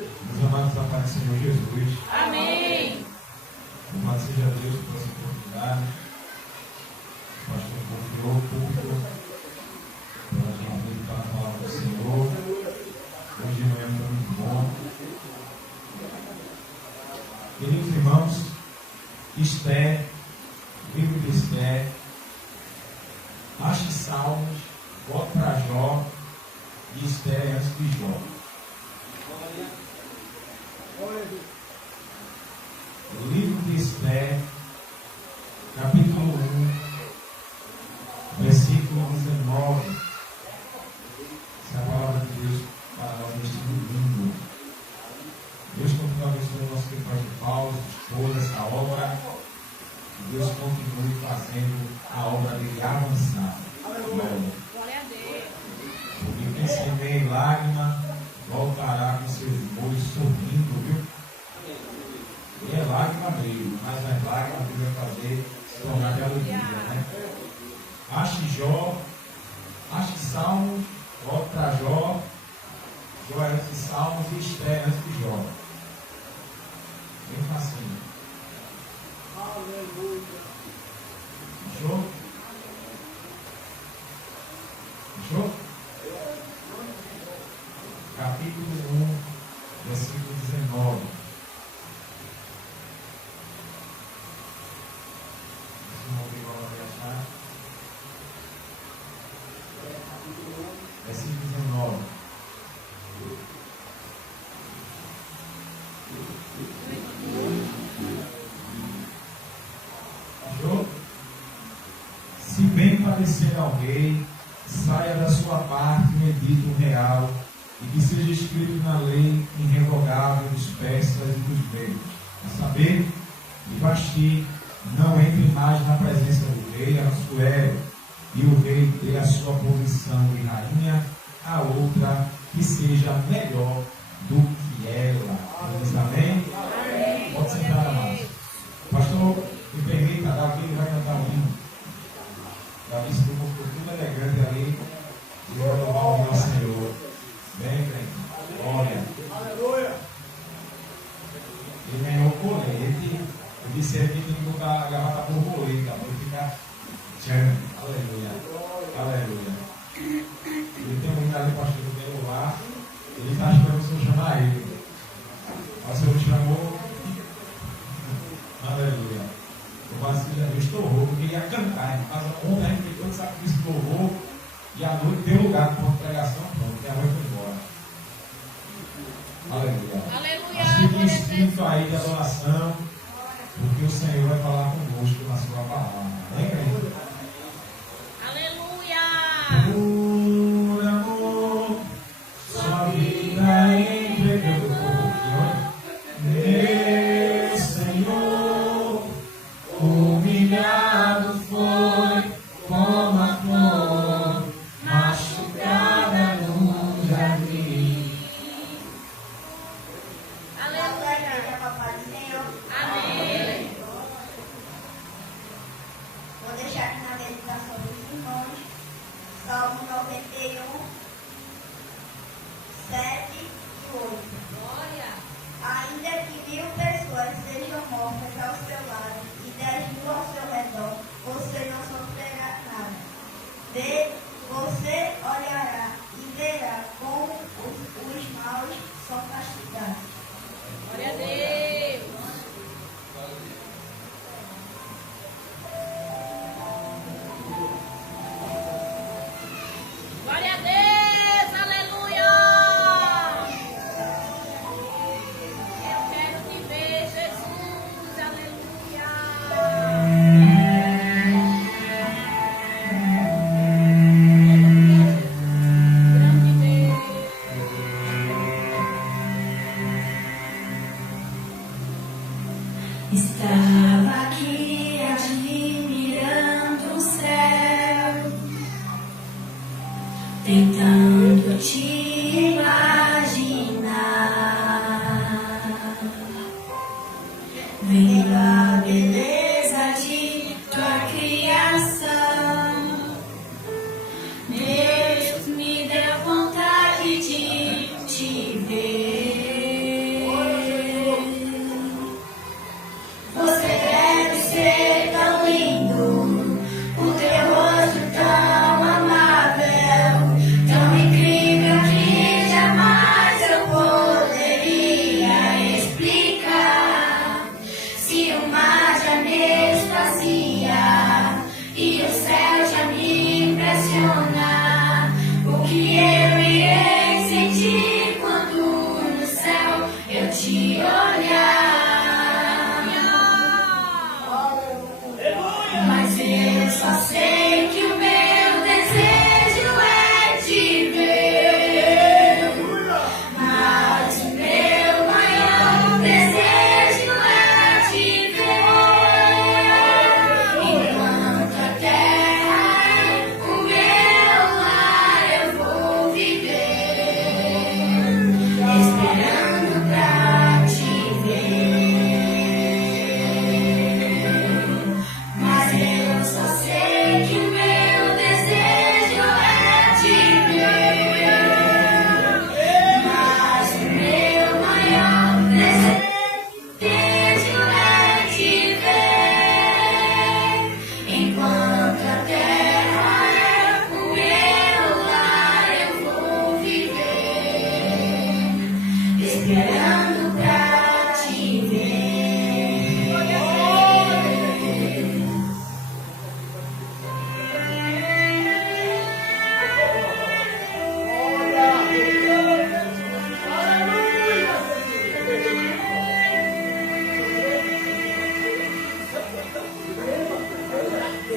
Meus amados, a paz do Senhor Jesus. Amém. Louvado seja Deus por essa oportunidade. O pastor confiou o público para a gente meditar na palavra do Senhor. Hoje de manhã foi muito bom. Queridos irmãos, Esther, livro de Esther, ache Salmos, volte para Jó e Esther antes de Jó. O livro de Esther, capítulo 1, versículo 19. Essa é a palavra de Deus para nós neste domingo. Deus continua abençoando o nosso querido Paulo, esposa, essa obra. Que Deus continue fazendo a obra dele avançar. Glória a Deus. Porque quem semeia em lágrima voltará com seus molhos sorrindo, viu? E é lágrima mesmo, mas as lágrimas que vai fazer se tornar de alegria, né? Ache Jó, ache Salmos, volte para Jó, Jó antes de Salmos e Esther antes de Jó. Bem facinho. Aleluia. Fechou? Fechou? Capítulo 1, versículo 19. Se não ouvir, vamos achar. Versículo 19. Fechou? Se bem parecer ao rei, saia da sua parte um edito real, e que seja escrito na lei irrevogável dos persas e dos medos, a saber, de Vasti não entre mais na presença do rei Assuero, e o rei dê a sua posição de rainha a outra que seja melhor do que ela. Amém? Pode sentar, amados. Pastor, me permita, Davi vai cantar um hino. Davi se ficou tudo elegante ali, e vai louvar o nosso Senhor. Vem, olha. Aleluia. Ele ganhou o colete. Eu disse aqui que tem que botar a gravata borboleta, para ele ficar tchan. Aleluia. Aleluia. Ele tem um hino ali, pastor, que tem lá. Ele está esperando o Senhor chamar ele. O Senhor me chamou. Aleluia. O Vasco estourou, porque ia cantar. Em casa, ontem a gente pegou o sacrifício de louvor. E a noite deu lugar para uma pregação, pronto, e a noite foi embora. Aleluia. Aleluia. Mas fique em espírito aí de adoração, porque o Senhor vai falar conosco na sua palavra. Amém, querido? Aleluia. Por amor, sua vida entregou. Meu Senhor, humilhado foi como a flor machucada no jardim. Aleluia. Papai do Senhor. Amém. Vou deixar aqui na meditação dos irmãos, Salmo 91, 7 e 8. Glória. Ainda que 1000 pessoas sejam mortas ao seu lado e 10.000 ao seu redor, você não sofrerá nada. Você olhará e verá como os maus são castigados. Glória a Deus. Glória a Deus. Aleluia. Eu quero te ver, Jesus. Aleluia. Grande Deus. Estava aqui admirando o céu, tentando te imaginar, vendo a beleza de tua criação. Deus me deu vontade de te ver. esperando pra te ver.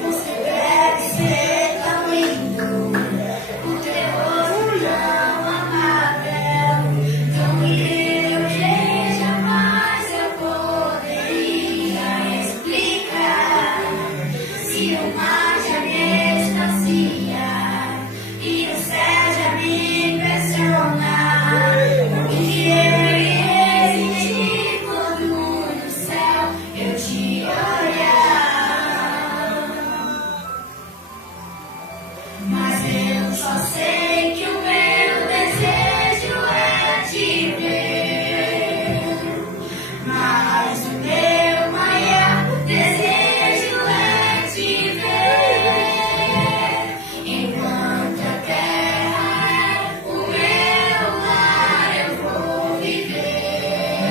Você deve ser tão lindo, o teu rosto tão amável, tão lindo que jamais eu poderia explicar. Se o mar já me extasia e o céu já me impressiona, o que eu iria sentir quando no céu eu te olhar. Mas eu só sei que o meu desejo é te ver. Mas o meu maior desejo é te ver. Enquanto a terra é o meu lar, eu vou viver,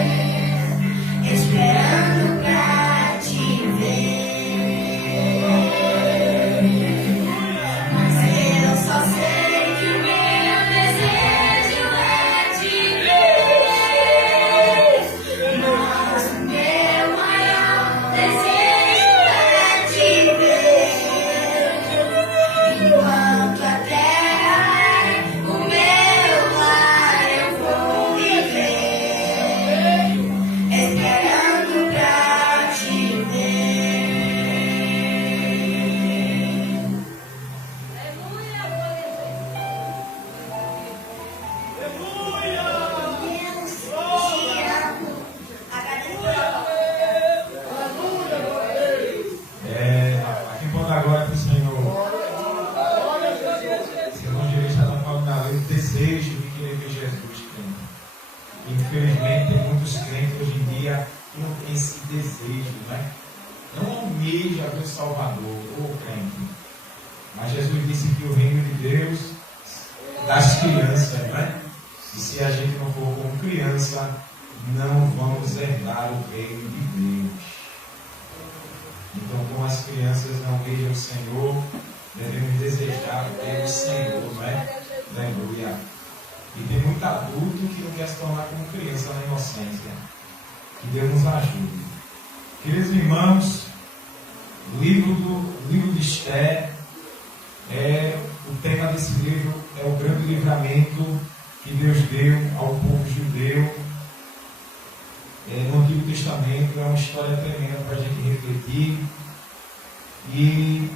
esperando pra te ver. Mas eu só sei que o meu desejo é te ver. Mas o meu maior desejo é te ver. Enquanto a terra é o meu lar, eu vou viver, esperando pra te ver. Deus, te amo. Agradeço. Aqui pondo agora para o Senhor. Esse evangelista está falando da lei do desejo de querer ver Jesus, crente. Infelizmente, tem muitos crentes hoje em dia que não têm esse desejo, né? Não almeja ver o Salvador, ou crente. Mas Jesus disse que o reino de Deus é das crianças, né? E se a gente não for como criança, não vamos herdar o reino de Deus. Então, como as crianças não vejam o Senhor, devemos desejar ver o Senhor, né? Aleluia. E tem muito adulto que não quer se tornar como criança na inocência. Que Deus nos ajude. Queridos irmãos, o livro de Esther, o tema desse livro é o grande livramento que Deus deu ao povo judeu. No Antigo Testamento é uma história tremenda para a gente refletir. E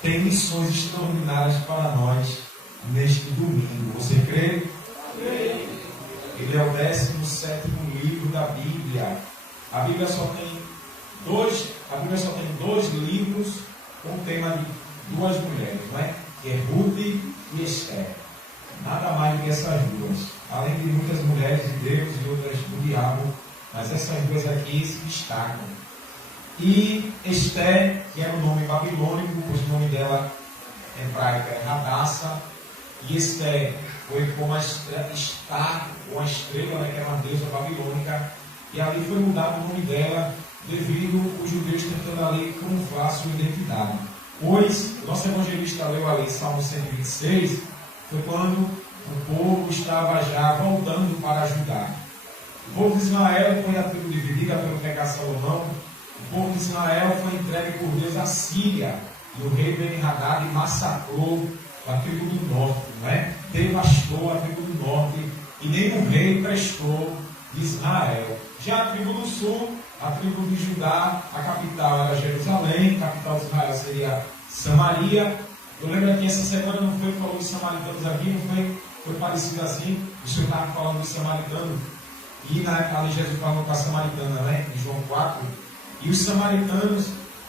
tem lições extraordinárias para nós neste domingo. Você crê? Ele é o 17º livro da Bíblia. A Bíblia só tem dois livros com o tema de duas mulheres, não é? Que é Ruth e Esther. Nada mais do que essas duas. Além de muitas mulheres de Deus e outras do diabo, mas essas duas aqui se destacam. E Esther, que era um nome babilônico, pois o nome dela hebraica é Hadassah, e Esther foi como a estrela, né, que era uma deusa babilônica, e ali foi mudado o nome dela devido os judeus tentando ali camuflar sua identidade. Pois, nosso evangelista leu ali Salmo 126, foi quando o povo estava já voltando para Judá. O povo de Israel foi a tribo dividida pelo pecado de Salomão. O povo de Israel foi entregue por Deus à Síria. E o rei Ben-Hadad massacrou a tribo do norte, né? Devastou a tribo do norte. E nenhum rei prestou de Israel. Já a tribo do sul, a tribo de Judá, a capital era Jerusalém, a capital de Israel seria Samaria. Eu lembro que essa semana não foi falou dos samaritanos aqui, não foi? Foi parecido assim. O Senhor estava falando dos samaritanos. E na época ali Jesus falou com a samaritana, né? Em João 4. E os samaritanos,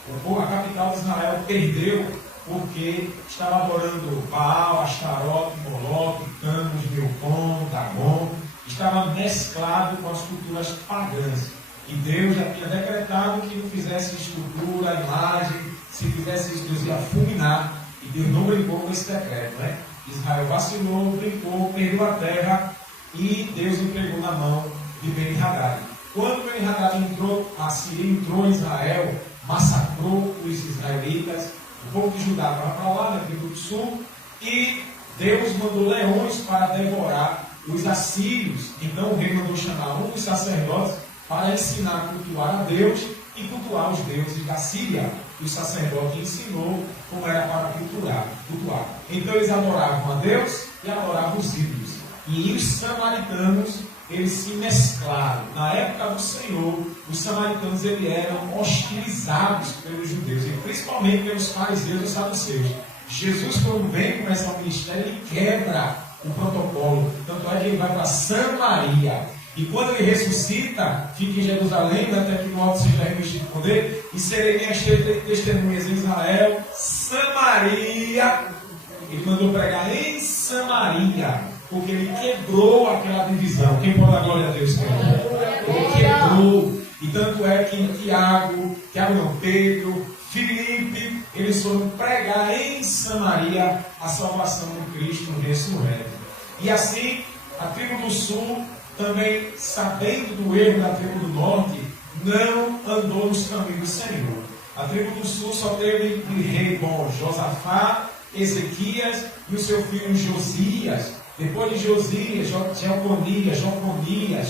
a capital de Israel, perdeu porque estava adorando Baal, Astarote, Moloque, Camus, Milcom, Dagon. Estava mesclado com as culturas pagãs. E Deus já tinha decretado que não fizesse escultura, imagem. Se fizesse isso, Deus ia fulminar. E Deus não brincou com esse decreto, né? Israel vacilou, brincou, perdeu a terra. e Deus entregou na mão de Ben-Hadad. Quando Ben-Hadad entrou, a Síria entrou em Israel, massacrou os israelitas, o povo de Judá estava para lá, na tribo do sul, e Deus mandou leões para devorar os assírios. Então o rei mandou chamar um dos sacerdotes para ensinar a cultuar a Deus e cultuar os deuses da Síria. E o sacerdote ensinou como era para cultuar. Então eles adoravam a Deus e adoravam os ídolos. E os samaritanos, eles se mesclaram. Na época do Senhor, os samaritanos eles eram hostilizados pelos judeus, e principalmente pelos fariseus e saduceus. Jesus, quando vem começar o ministério, ele quebra o protocolo. Tanto é que ele vai para Samaria. E quando ele ressuscita, fica em Jerusalém, até que no alto seja revestido de poder, e serei minhas testemunhas em Israel, Samaria. Ele mandou pregar em Samaria, porque ele quebrou aquela divisão. Quem pode dar glória a Deus? Ele quebrou. E tanto é que Tiago não, Pedro, Filipe, eles foram pregar em Samaria a salvação do Cristo ressurreto. E assim, a tribo do sul, também sabendo do erro da tribo do norte, não andou nos caminhos do Senhor. A tribo do sul só teve de rei bom Josafá, Ezequias e o seu filho Josias. Depois de Josias, Jeconias,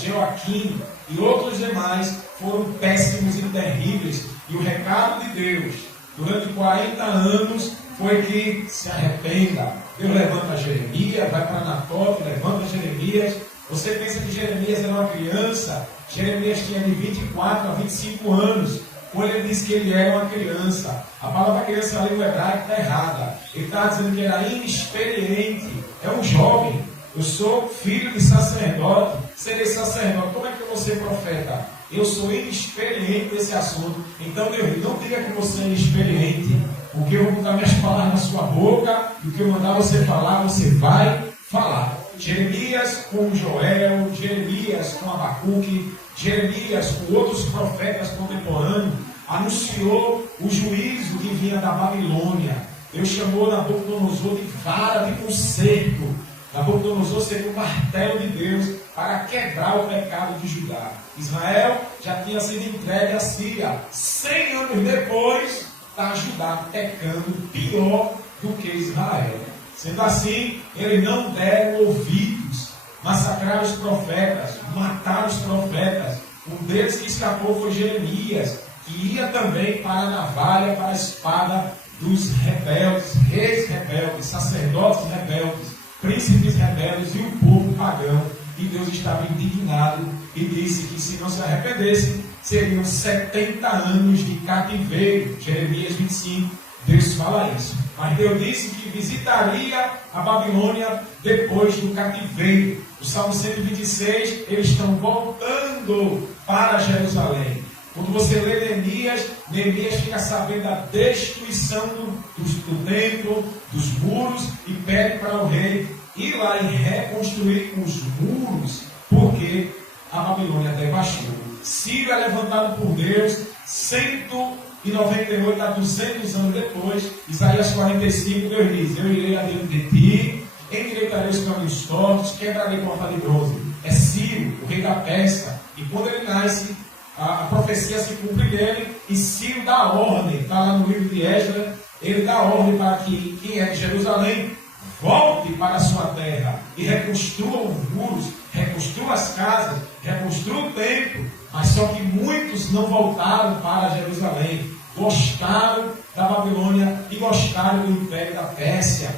Joaquim e outros demais foram péssimos e terríveis. E o recado de Deus, durante 40 anos, foi que se arrependa. Deus levanta Jeremias, vai para Anatote, levanta Jeremias. Você pensa que Jeremias era uma criança? Jeremias tinha de 24 a 25 anos. Quando ele disse que ele era uma criança, a palavra criança ali no hebraico está errada. Ele está dizendo que era inexperiente. É um jovem. Eu sou filho de sacerdote. Serei sacerdote. Como é que eu vou ser profeta? Eu sou inexperiente nesse assunto. Então, Deus, não diga que você é inexperiente, porque eu vou botar minhas palavras na sua boca, e o que eu mandar você falar, você vai falar. Jeremias com Joel, Jeremias com Abacuque, Jeremias com outros profetas contemporâneos, anunciou o juízo que vinha da Babilônia. Deus chamou Nabucodonosor de vara de concerto. Nabucodonosor seria o martelo de Deus para quebrar o pecado de Judá. Israel já tinha sido entregue à Síria. 100 anos depois, está Judá pecando pior do que Israel. Sendo assim, eles não deram ouvidos, massacraram os profetas, mataram os profetas. Um deles que escapou foi Jeremias, que ia também para a navalha, para a espada dos rebeldes, reis rebeldes, sacerdotes rebeldes, príncipes rebeldes e o povo pagão. E Deus estava indignado e disse que se não se arrependesse, seriam 70 anos de cativeiro. Jeremias 25. Deus fala isso. Mas Deus disse que visitaria a Babilônia depois do cativeiro. O Salmo 126, eles estão voltando para Jerusalém. Quando você lê Neemias fica sabendo da destruição do templo, dos muros, e pede para o rei ir lá e reconstruir os muros, porque a Babilônia devastou. Ciro é levantado por Deus, 198 a 200 anos depois. Isaías 45, Deus diz: eu irei adiante de ti, endireitarei os caminhos tortos, quebrarei porta de bronze. É Ciro, o rei da Pérsia. E quando ele nasce, a profecia se cumpre dele, e Ciro dá ordem, está lá no livro de Esdras, ele dá ordem para que quem é de Jerusalém volte para a sua terra e reconstrua os muros, reconstrua as casas, reconstrua o templo. Mas só que muitos não voltaram para Jerusalém, gostaram da Babilônia e gostaram do Império da Pérsia.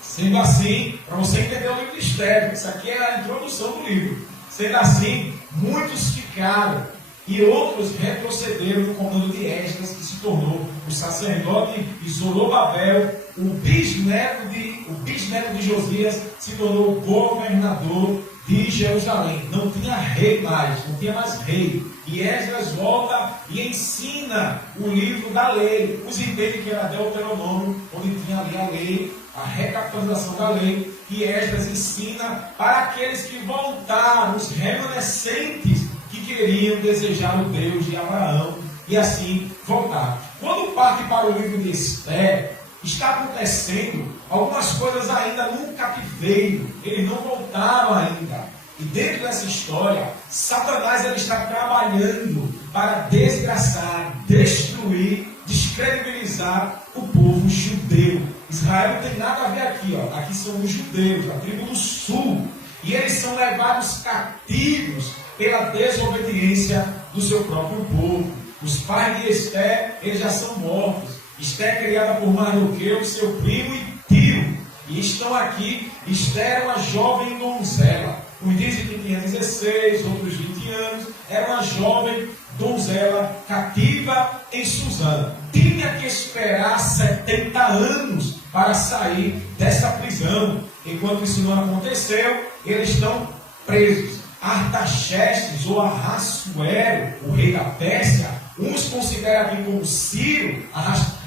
Sendo assim, para você entender o livro de Esdras, isso aqui é a introdução do livro. Sendo assim, muitos ficaram e outros retrocederam no comando de Esdras, que se tornou o sacerdote, e Zorobabel, o bisneto de Josias, se tornou o governador de Jerusalém. Não tinha rei mais, não tinha mais rei. E Esdras volta e ensina o livro da lei. Os entendem que era Deuteronômio, onde tinha ali a lei, a recapitalização da lei. E Esdras ensina para aqueles que voltaram, os remanescentes que queriam desejar o Deus de Abraão, e assim voltar. Quando parte para o livro de Esther, está acontecendo algumas coisas ainda no cativeiro. Eles não voltaram ainda. E dentro dessa história, Satanás ele está trabalhando para desgraçar, destruir, descredibilizar o povo judeu. Israel não tem nada a ver aqui, ó. Aqui são os judeus, a tribo do sul. E eles são levados cativos pela desobediência do seu próprio povo. Os pais de Esté, eles já são mortos. Esté é criada por Mardoqueu, seu primo e tio. E estão aqui. Esté era uma jovem donzela. Uns dizem que tinha 16, outros 20 anos. Era uma jovem donzela cativa em Susã. Tinha que esperar 70 anos para sair dessa prisão. Enquanto isso não aconteceu, eles estão presos. Artaxerxes ou Ahasuero, o rei da Pérsia, uns consideram aqui como Ciro.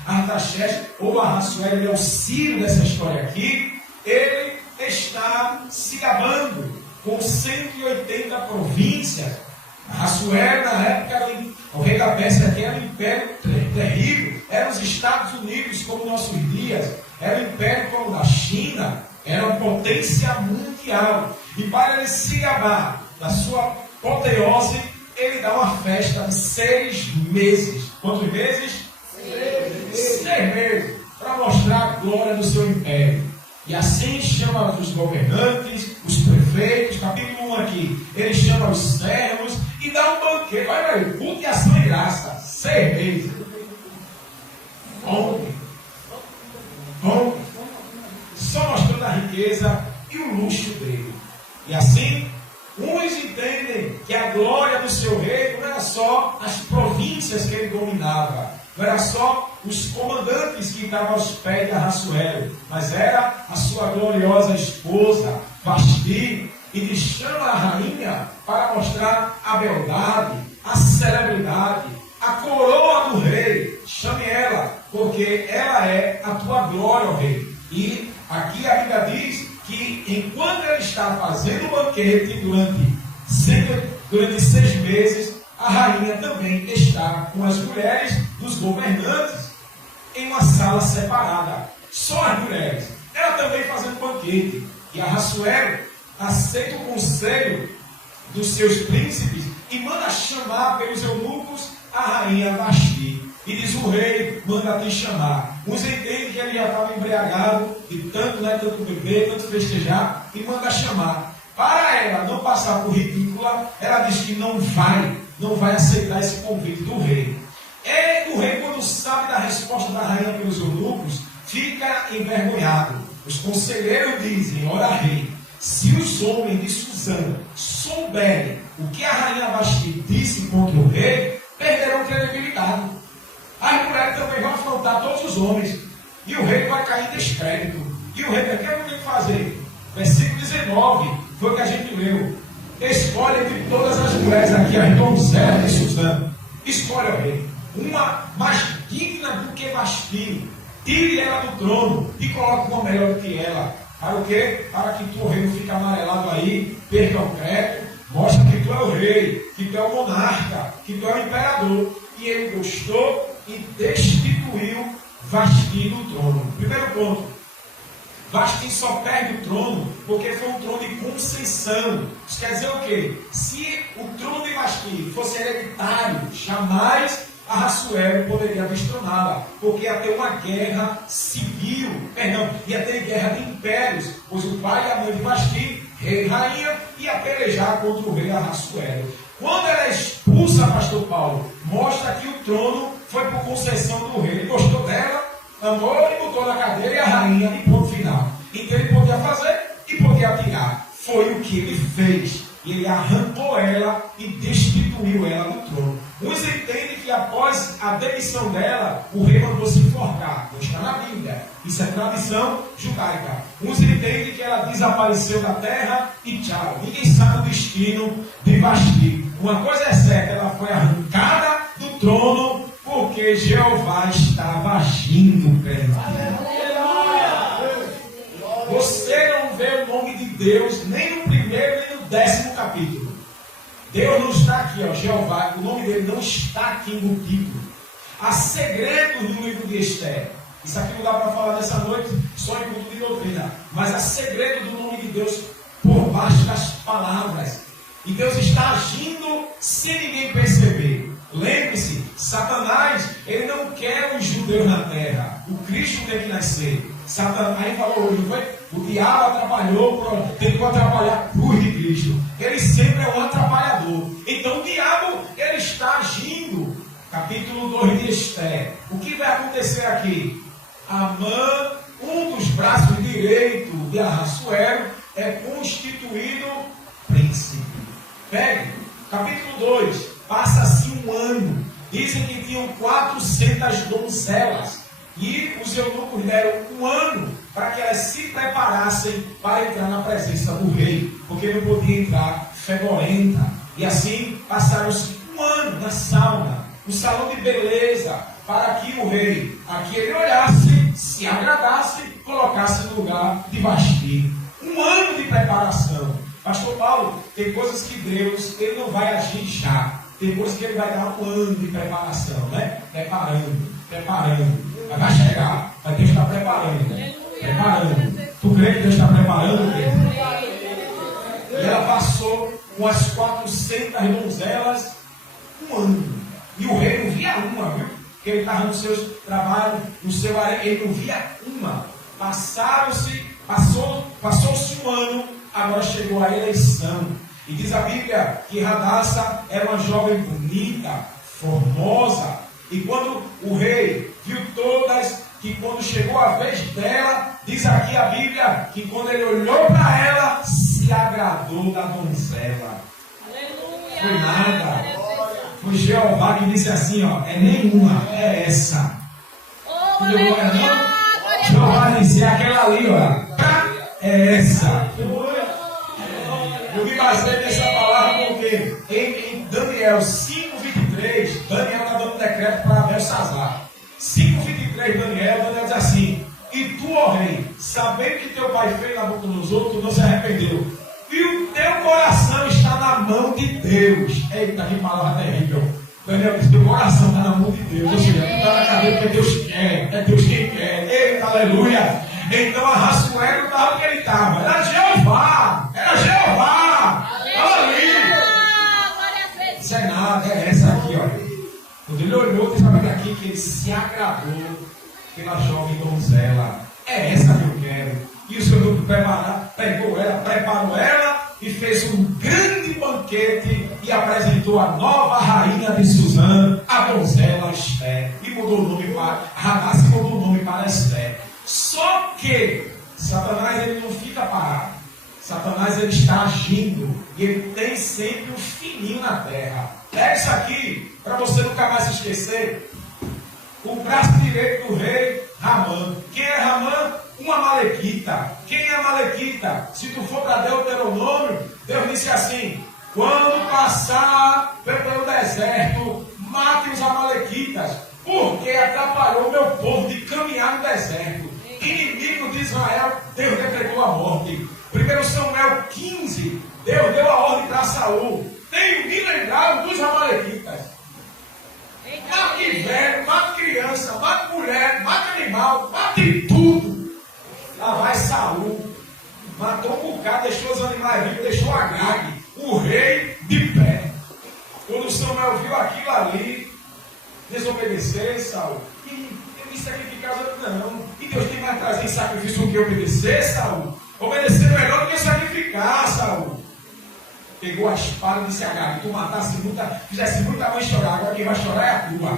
Artaxerxes ou Ahasuero, ele é o Ciro dessa história aqui. Ele está se gabando com 180 províncias. Ahasuero, na época, o rei da Pérsia aqui era um império terrível. Eram os Estados Unidos como nossos dias. Era um império como o da China. Era uma potência mundial. E para ele se gabar da sua apoteose, ele dá uma festa de 6 meses. Quantos meses? 6 meses. Para mostrar a glória do seu império. E assim chama os governantes, os prefeitos, capítulo 1 aqui. Ele chama os servos e dá um banquete. Olha aí, culto e ação e graça. 6 meses. Bom. Só mostrando a riqueza e o luxo dele. E assim, uns entendem que a glória do seu reino não era só as províncias que ele dominava, não era só os comandantes que estavam aos pés de Ahasuero, mas era a sua gloriosa esposa, Vasti. E lhe chama a rainha para mostrar a beldade, a celebridade, a coroa do rei. Chame ela, porque ela é a tua glória, ó rei. E aqui a Bíblia diz que enquanto ele está fazendo o banquete durante 6 meses, a rainha também está com as mulheres dos governantes em uma sala separada. Só as mulheres. Ela também fazendo banquete. E Ahasuero aceita o conselho dos seus príncipes e manda chamar pelos eunucos a rainha Vasti. E diz: o rei manda te chamar. Uns entendem que ele já estava embriagado de tanto beber, tanto festejar, e manda chamar. Para ela não passar por ridícula, ela diz que não vai aceitar esse convite do rei. E o rei, quando sabe da resposta da rainha pelos eunucos, fica envergonhado. Os conselheiros dizem: ora, rei, se os homens de Susã souberem o que a rainha Vasti disse contra o rei, perderão credibilidade. As mulheres também vão afrontar todos os homens. E o rei vai cair em descrédito. E o rei vai ter que fazer. Versículo 19, foi o que a gente leu. Escolhe entre todas as mulheres aqui, as donzelas de Susã. Escolhe o rei. Uma mais digna do que Vasti. Tire ela do trono e coloque uma melhor do que ela. Para o quê? Para que tu, rei, não fique amarelado aí, perca o crédito. Mostra que tu é o rei, que tu é o monarca, que tu é o imperador. E ele gostou e destituiu Vasti do trono. Primeiro ponto: Vasti só perde o trono porque foi um trono de concessão. Isso quer dizer o quê? Se o trono de Vasti fosse hereditário, jamais Ahasuero poderia destroná-la, porque ia ter uma guerra civil, ia ter guerra de impérios, pois o pai e a mãe de Vasti, rei e rainha, ia pelejar contra o rei Ahasuero. Quando ela é expulsa, pastor Paulo, mostra que o trono foi por concessão do rei. Ele gostou dela, amou e botou na cadeira, e a rainha, e ponto final. Então ele podia fazer e podia tirar. Foi o que ele fez. E ele arrancou ela e destituiu ela do trono. Uns entendem que após a demissão dela, o rei mandou se enforcar. Não está na Bíblia. Isso é tradição judaica. Uns entendem que ela desapareceu da terra e tchau. Ninguém sabe o destino de Vasti. Uma coisa é certa, ela foi arrancada do trono porque Jeová estava agindo, crente. Você não vê o nome de Deus nem no primeiro nem no 10º capítulo. Deus não está aqui, ó, Jeová, o nome dele não está aqui no título. Há segredos no livro de Esther. Isso aqui não dá para falar nessa noite, só em culto de doutrina. Mas há segredo do nome de Deus por baixo das palavras. E Deus está agindo sem ninguém perceber. Lembre-se, Satanás, ele não quer os judeus na terra. O Cristo tem que nascer. Satanás falou hoje, não foi? O diabo atrapalhou, tentou atrapalhar a cruz de Cristo. Ele sempre é um atrapalhador. Então o diabo, ele está agindo. Capítulo 2 de Esther. O que vai acontecer aqui? Amã, um dos braços direitos de Ahasuero, é constituído príncipe. Pegue, capítulo 2. Passa-se um ano. Dizem que tinham 400 donzelas. E os eunucos deram um ano para que elas se preparassem para entrar na presença do rei. Porque não podia entrar fedorenta. E assim passaram-se um ano na sauna, no salão de beleza, para que o rei, aqui ele olhasse, se agradasse, colocasse no lugar de Vasti. Um ano de preparação. Pastor Paulo, tem coisas que Deus, ele não vai agir já. Tem coisas que ele vai dar um ano de preparação, né? Preparando. Mas vai chegar, mas Deus está preparando. Preparando. Tu crê que Deus está preparando? E ela passou com as 400 donzelas um ano. E o rei não via uma, viu? Porque ele estava nos seus trabalhos, no seu arém, ele não via uma. Passou-se um ano, agora chegou a eleição. E diz a Bíblia que Radassa era uma jovem bonita, formosa. E quando o rei viu todas, que quando chegou a vez dela, diz aqui a Bíblia que quando ele olhou para ela, se agradou da donzela. Aleluia. Foi nada. Foi Jeová que disse assim, ó, é nenhuma, é essa. Oh, Não é aleluia. não? Jeová disse, é aquela ali, ó, é essa. Eu me baseei nessa palavra porque em Daniel 5:23, Daniel está dando decreto para Belsazar. 5:23, Daniel diz assim: e tu, ó rei, sabendo que teu pai fez Nabucodonosor, tu não se arrependeu. E o teu coração está na mão de Deus. Eita, que palavra terrível. Daniel diz: teu coração está na mão de Deus. Ou seja, tu está na cadeia porque Deus quer. É Deus quem quer. Eita, aleluia. Então Ahasuero não estava onde ele estava. Era Jeová. Era Jeová. Isso é nada, é essa aqui, olha. Quando ele olhou, diz para aqui que ele se agradou pela jovem donzela. É essa que eu quero. E o Senhor preparou ela e fez um grande banquete e apresentou a nova rainha de Suzã, a donzela Esther. E mudou o nome para Radassa, mudou o nome para Esther. Só que Satanás ele não fica parado. Satanás ele está agindo e ele tem sempre um fininho na terra. Pega isso aqui para você nunca mais se esquecer. O braço direito do rei Ramã. Quem é Ramã? Uma malequita. Quem é a malequita? Se tu for para Deuteronômio, Deus disse assim: quando passar pelo deserto, mate os amalequitas, porque atrapalhou meu povo de caminhar no deserto. Inimigo de Israel, Deus decretou a morte. 1 Samuel 15, Deus deu a ordem para Saul: tenho me lembrado dos amalequitas. Mate velho, mate criança, mate mulher, mate animal, mate tudo. Lá vai Saul, matou um bocado, deixou os animais vivos, deixou Agag, o rei de pé. Quando Samuel viu aquilo ali, desobedecer, Saul. Eu me sacrificar, não. E Deus tem mais prazer em sacrifício do que obedecer, Saul. Obedecer é melhor do que sacrificar, Saul. Pegou a espada e disse a Agag: tu matasse muita, fizesse muita mãe chorar, agora quem vai chorar é a tua.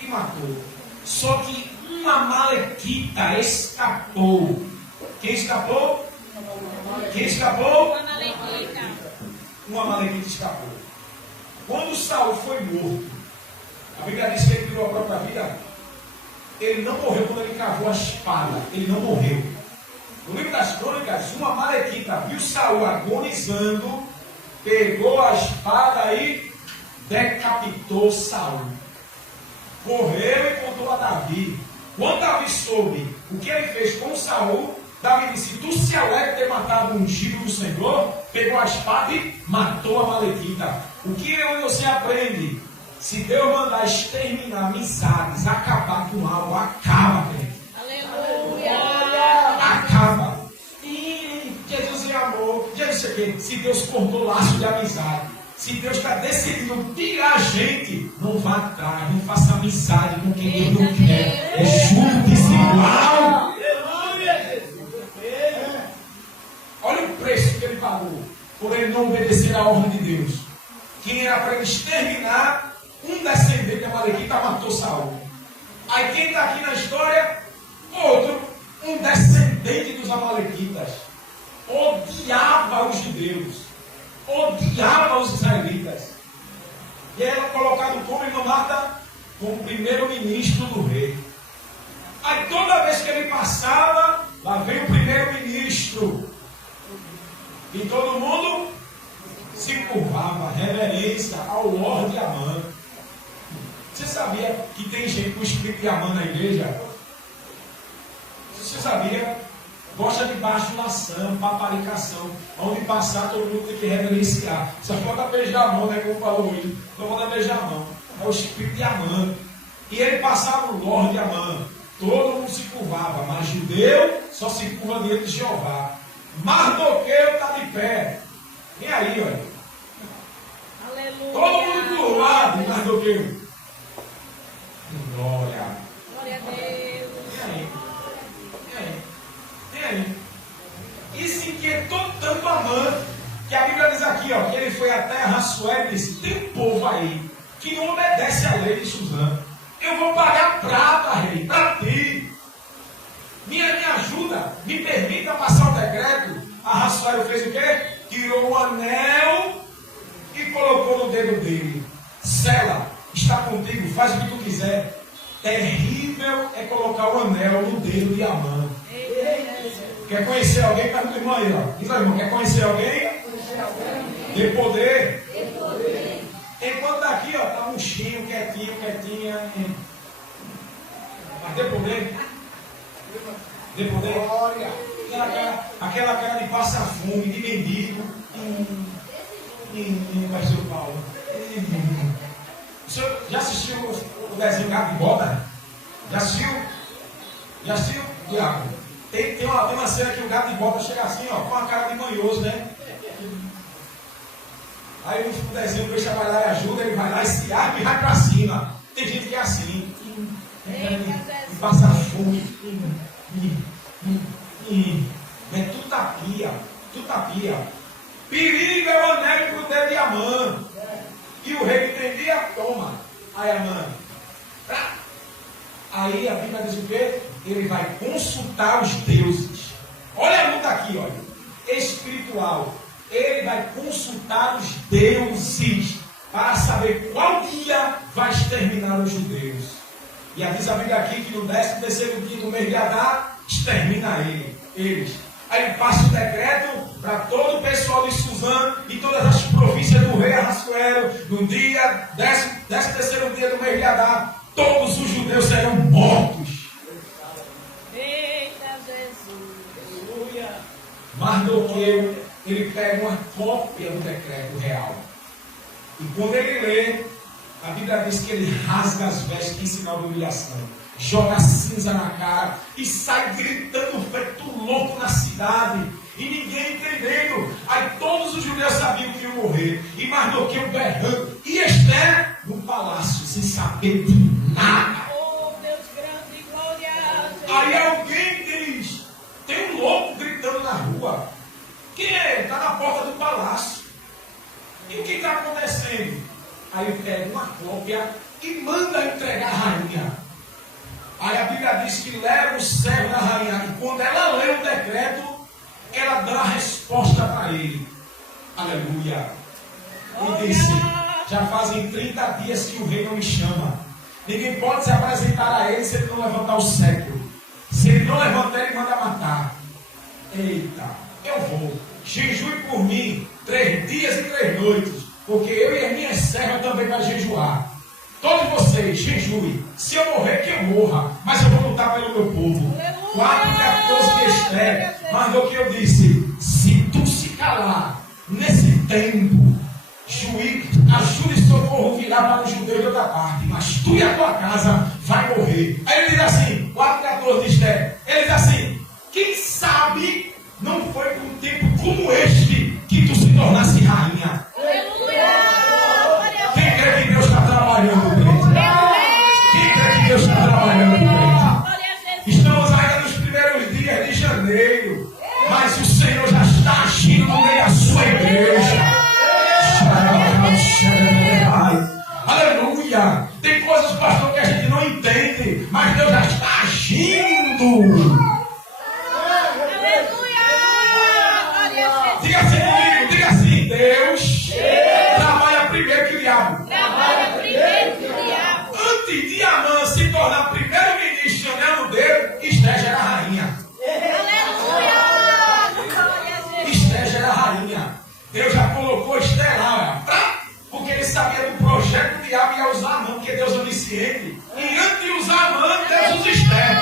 E matou. Só que uma malequita escapou. Quem escapou? Quem escapou? Uma malequita. Uma malequita escapou. Quando Saul foi morto, a Bíblia diz que ele tirou a própria vida. Ele não morreu quando ele cavou a espada. Ele não morreu. No livro das Crônicas, uma malequita viu Saul agonizando, pegou a espada e decapitou Saul. Correu e contou a Davi. Quando Davi soube o que ele fez com Saul, Davi disse: tu se alegra ter matado o ungido do Senhor, pegou a espada e matou a malequita. O que eu e você aprende? Se Deus mandar exterminar amizades, acabar com algo, acaba, gente. Aleluia. Acaba. E Jesus é amor. Jesus sei o quê? Se Deus cortou laço de amizade, se Deus está decidindo tirar a gente, não vá atrás, não faça amizade com quem Deus não quer. É justo desigual. Olha o preço que ele pagou por ele não obedecer à ordem de Deus. Quem era para ele exterminar, um descendente amalequita matou Saul. Aí quem está aqui na história? Outro, um descendente dos amalequitas. Odiava os judeus. Odiava os israelitas. E era colocado como irmã Marta? Como primeiro-ministro do rei. Aí toda vez que ele passava, lá vem o primeiro-ministro. E todo mundo se curvava, reverência ao Lorde Amã. Você sabia que tem gente com o espírito de Amã na igreja? Você sabia? Gosta de bajulação, paparicação. Onde passar, todo mundo tem que reverenciar. Só falta beijar a mão, né? Como falou hoje. Só falta beijar a mão. É o espírito de Amã. E ele passava o Lorde Amã. Todo mundo se curvava, mas judeu só se curva diante de Jeová. Mardoqueu está de pé. Vem aí, olha. Aleluia. Todo mundo curvado, Mardoqueu. Glória. Glória a Deus. Vem aí. Isso inquietou tanto Amã, que a Bíblia diz aqui, ó, que ele foi até Arraçoé e disse: tem um povo aí que não obedece à lei de Suzã. Eu vou pagar prata, rei, para ti. Me ajuda, me permita passar o decreto. Arraçoé fez o quê? Tirou o anel e colocou no dedo dele. Sela, está contigo, faz o que tu quiser. Terrível é colocar o anel no dedo de Amã. Quer conhecer alguém? Pergunta o irmão aí, ó. Diz aí, irmão, quer conhecer alguém? Dê poder. Enquanto tá aqui, ó, tá murchinho, quietinha. Mas dê poder. Dê poder. Aquela cara de passa-fome, de mendigo. Pastor Paulo. O senhor já assistiu o desenho Gato de Bota? Já assistiu? Diabo. Tem uma cena que o Gato de Bota chega assim, ó, com a cara de manhoso, né? Aí o desenho, o peixe vai lá e ajuda, ele vai lá e se arma e vai pra cima. Tem gente que é assim. E passa fome. É tudo tapia. Perigo é o anel pro dedo de Amã. E o rei entendia, toma. Aí Amã. Aí a Bíblia diz o quê? Ele vai consultar os deuses. Olha a luta aqui, olha. Espiritual. Ele vai consultar os deuses para saber qual dia vai exterminar os judeus. E diz a Bíblia aqui que no 13º dia do mês de Adar, extermina eles. Aí ele passa o decreto para todo o pessoal de Suzã e todas as províncias do rei Ahasuero. No dia 13º dia do mês de Adar, todos os judeus serão mortos. Eita Jesus. Aleluia. Mardoqueu, ele pega uma cópia do decreto real. E quando ele lê, a Bíblia diz que ele rasga as vestes em sinal de humilhação, joga cinza na cara e sai gritando feito louco na cidade. E ninguém entendendo. Aí todos os judeus sabiam que iam morrer. E Mardoqueu berrando. E Esther no palácio, sem saber de nada. Oh, Deus grande, glória a Deus. Aí alguém diz: tem um louco gritando na rua. Quem é? Está na porta do palácio. E o que está acontecendo? Aí ele pega uma cópia e manda entregar a rainha. Aí a Bíblia diz que leva o servo da rainha. E quando ela lê o decreto, ela dá a resposta para ele. Aleluia. E disse: já fazem 30 dias que o rei não me chama. Ninguém pode se apresentar a ele se ele não levantar o cetro. Se ele não levantar, ele manda matar. Eita, eu vou. Jejue por mim 3 dias e 3 noites. Porque eu e as minhas servas também vamos jejuar. Todos vocês, jejue. Se eu morrer, que eu morra. Mas eu vou lutar pelo meu povo. 4:14 de Esther. Mas o que eu disse: se tu se calar nesse tempo, ajude e socorro virá. lá para os judeus de outra parte, mas tu e a tua casa vai morrer. Aí ele diz assim, 4,14 de Esther, ele diz assim, quem sabe não foi por um tempo como este que tu se tornasse rainha. Quem crê que Deus está trabalhando, gente? Quem crê que Deus está trabalhando, gente? Estamos ainda nos primeiros dias de janeiro, mas o Senhor já está agindo no meio da sua igreja. Aleluia! Tem coisas, pastor, que a gente não entende, mas Deus já está agindo. Diga assim comigo, diga assim, Deus trabalha primeiro que o diabo. Antes de Amã se tornar primeiro-ministro e anel no dedo, Esther já era rainha. Esther já era rainha. Deus já colocou Esther lá, porque ele sabia do projeto do diabo ia usar Amã, porque Deus é onisciente. E antes de usar Amã, Deus usa Esther.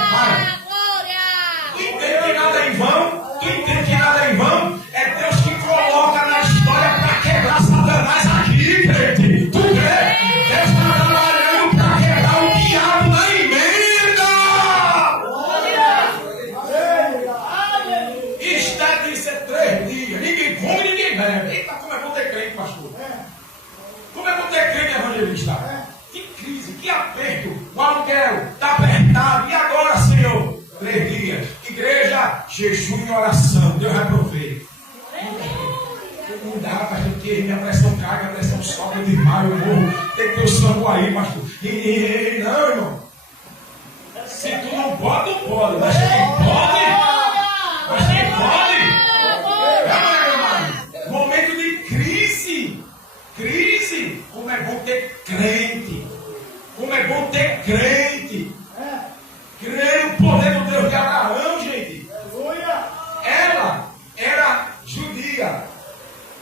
Tu entende que nada é em vão? Tu entende que nada é em vão? É Deus que coloca na história para quebrar Satanás aqui, crente. Tu crê? Deus está trabalhando para quebrar o diabo na emenda. Esther disse 3 dias. Ninguém come, ninguém bebe. Eita, como é bom ter crente, pastor. Como é bom ter crente, evangelista. Que crise, que aperto. O aluguel está apertado. E agora, Senhor? 3 dias. Igreja, jejum e oração. Deus vai prover. Não dá, pastor, porque minha pressão cai, minha pressão sobe, eu desmaio, eu morro. Tem que ter o sangue aí, pastor. Não, irmão. Se tu não pode, não pode. Mas quem pode, momento de crise. Crise. Como é bom ter crente. Como é bom ter crente. Crer no poder do Deus de Abraão, gente. Ela era judia.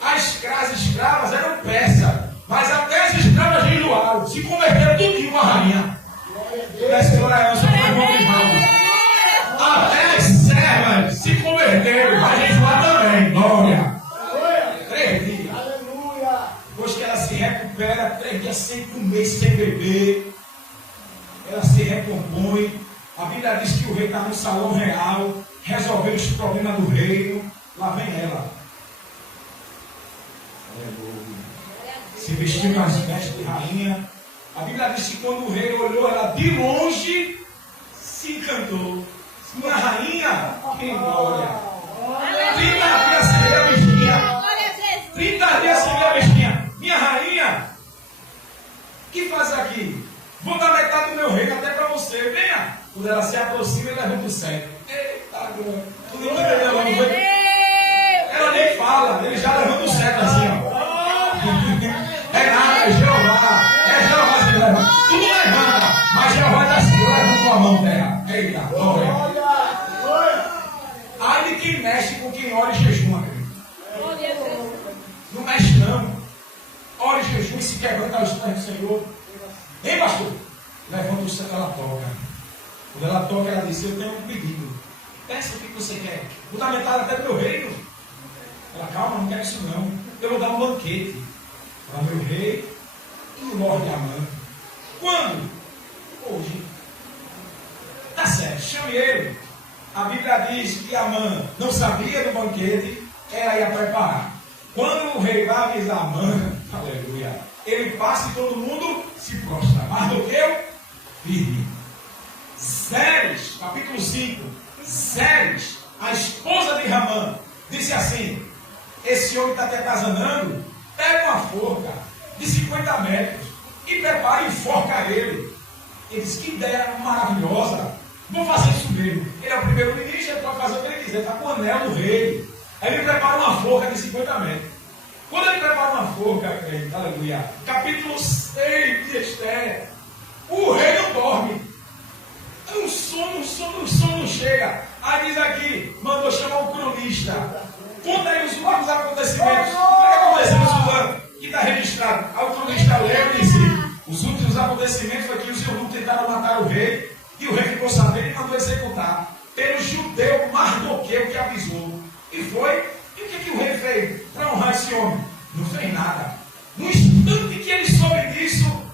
As escravas eram persas. Mas até as escravas de João se converteram tudo em uma rainha. Desce glória a Deus, até as servas se converteram. A gente lá também, glória. 3 dias. Depois que ela se recupera, 3 dias sem comer, sem beber. Ela se recompõe. A Bíblia diz que o rei está no salão real, resolvendo os problemas do reino. Lá vem ela. Se vestiu nas vestes de rainha. A Bíblia diz que quando o rei olhou ela de longe, se encantou. Minha rainha, que glória. 30 dias sem ver a bichinha. 30 dias sem ver a bichinha. Minha rainha, o que faz aqui? Vou dar metade do meu reino até para você. Venha. Quando ela se aproxima, ele levanta o cetro. Eita, glória. Tu não entendeu, não foi? Ela nem fala, ele já levanta o cetro assim, ó. É nada, é Jeová. É Jeová se levanta. Tu não levanta, mas Jeová está assim, levanta com a mão terra. Eita, glória. Ai de quem mexe com quem ora e jejuma, querido. Não mexe não. Ora e jejum e se quebranta aos pés do Senhor. Hein, pastor? Levanta o cetro, ela toca. Quando ela toca, ela diz, eu tenho um pedido. Peça o que você quer. Vou dar metade até do meu reino. Ela, calma, não quero isso não. Eu vou dar um banquete para meu rei e o Lorde Amã. Quando? Hoje. Tá certo, chame ele. A Bíblia diz que Amã não sabia do banquete, ela ia preparar. Quando o rei vai avisar Amã, aleluia, ele passa e todo mundo se prostra. Mais do que eu, firme. Zeres, capítulo 5, Zeres, a esposa de Ramã, disse assim, esse homem está te atasanando, pega uma forca de 50 metros e prepara e enforca ele. Ele disse, que ideia maravilhosa, vou fazer isso mesmo. Ele é o primeiro-ministro, ele pode fazer o que ele quiser, está com o anel do rei. Aí ele prepara uma forca de 50 metros. Quando ele prepara uma forca, aleluia, capítulo 6 de Esther, o rei não dorme. O sono não chega. Aí diz aqui, mandou chamar o cronista. Conta aí os últimos acontecimentos. O que aconteceu, Suzano? Que está registrado. Aí o cronista leu e disse, os últimos acontecimentos foi que os eunucos tentaram matar o rei. E o rei ficou sabendo e mandou executar. Pelo judeu Mardoqueu que avisou. E foi. E o que o rei fez para honrar esse homem? Não fez nada. No instante que ele soube disso,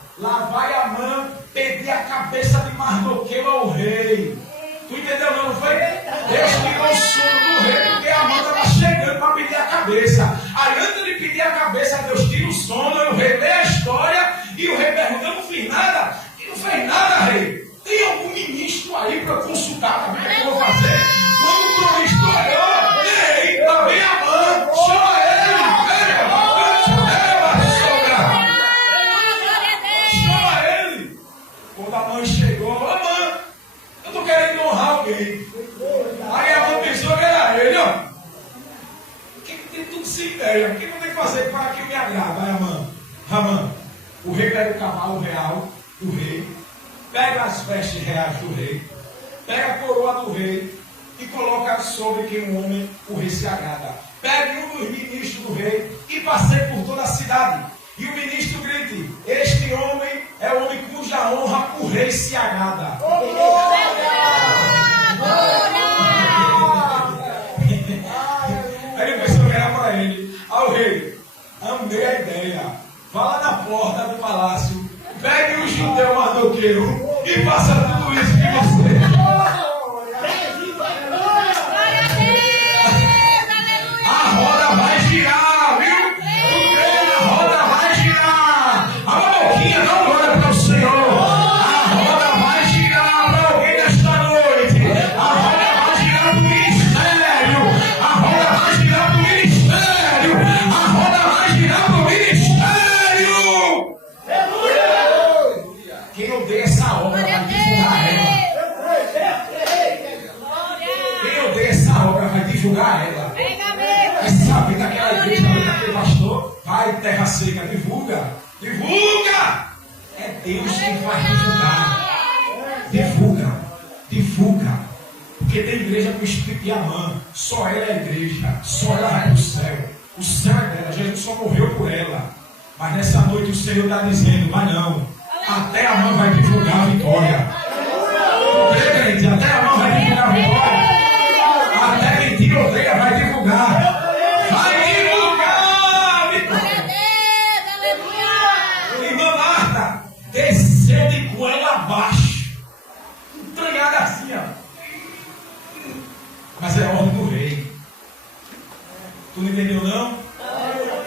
ideia. O que eu tenho que fazer para que me agrade? Vai, Ramã. O rei pega o cavalo real do rei, pega as vestes reais do rei, pega a coroa do rei e coloca sobre quem o homem, o rei se agrada. Pegue um dos ministros do rei e passeie por toda a cidade. E o ministro grite: este homem é o homem cuja honra o rei se agrada. Aí ele pensou que era para ele. Ao rei, amei a ideia. Vá lá na porta do palácio, pegue um judeu mardoqueiro e faça tudo isso que você. A roda vai girar, viu? A roda vai girar. A boquinha não olha para o Senhor. A roda vai girar para alguém nesta noite. A roda vai girar para o ministério. A roda vai girar para o ministério. A roda vai girar para o ministério. Quem odeia essa obra vai divulgar ela. Quem odeia essa obra vai divulgar ela. Vai saber daquela igreja, daquele pastor. Vai, terra seca, divulga. Divulga! É Deus quem vai divulgar. Divulga. Porque tem igreja com o espírito de Amã. Só ela é igreja. Só ela vai para o céu. O céu é dela. Jesus só morreu por ela. Mas nessa noite o Senhor está dizendo: mas não. Até a mão vai divulgar a vitória. Crente, até a mão vai divulgar a vitória. Até quem te odeia vai divulgar. Vai divulgar a vitória. Irmã Marta desceu de goela abaixo. Entranhada assim, ó. Mas é ordem do rei. Tu não entendeu, não?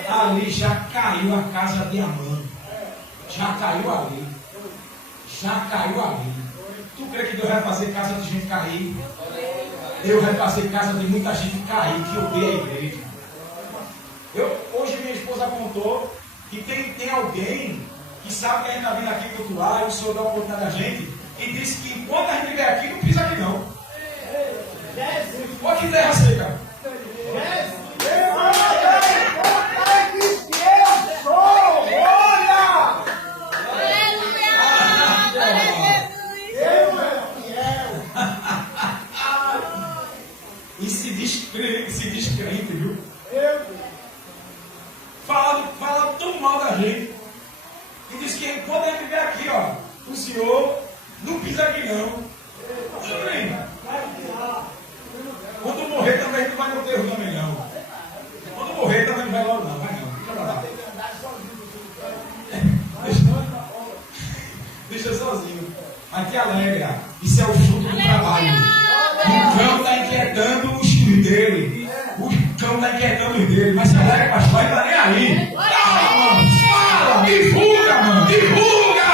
Ali já caiu a casa de Amã. Já caiu ali. Já caiu ali. Tu crê que Deus vai fazer casa de gente cair? Deus vai fazer casa de muita gente cair que odeia a igreja. Hoje minha esposa contou que tem alguém que sabe que a gente está vindo aqui cultuar e o Senhor dá a oportunidade da gente e disse que enquanto a gente vier aqui, não pisa aqui não. Olha que terra seca. E se diz crente, viu? Fala tão mal da gente. E diz que quando a gente vier aqui, ó, o Senhor não pisa aqui não. Quando morrer também não vai no enterro também não. Quando morrer também não vai logo não. Vai não. Fica pra lá. Deixa sozinho. Mas te alegra. Isso é o fruto do trabalho. O cão está inquietando os filhos dele. O cão está inquietando os dele. Mas se alegra, pastor, ele está nem aí. Fala, divulga, mano. Divulga!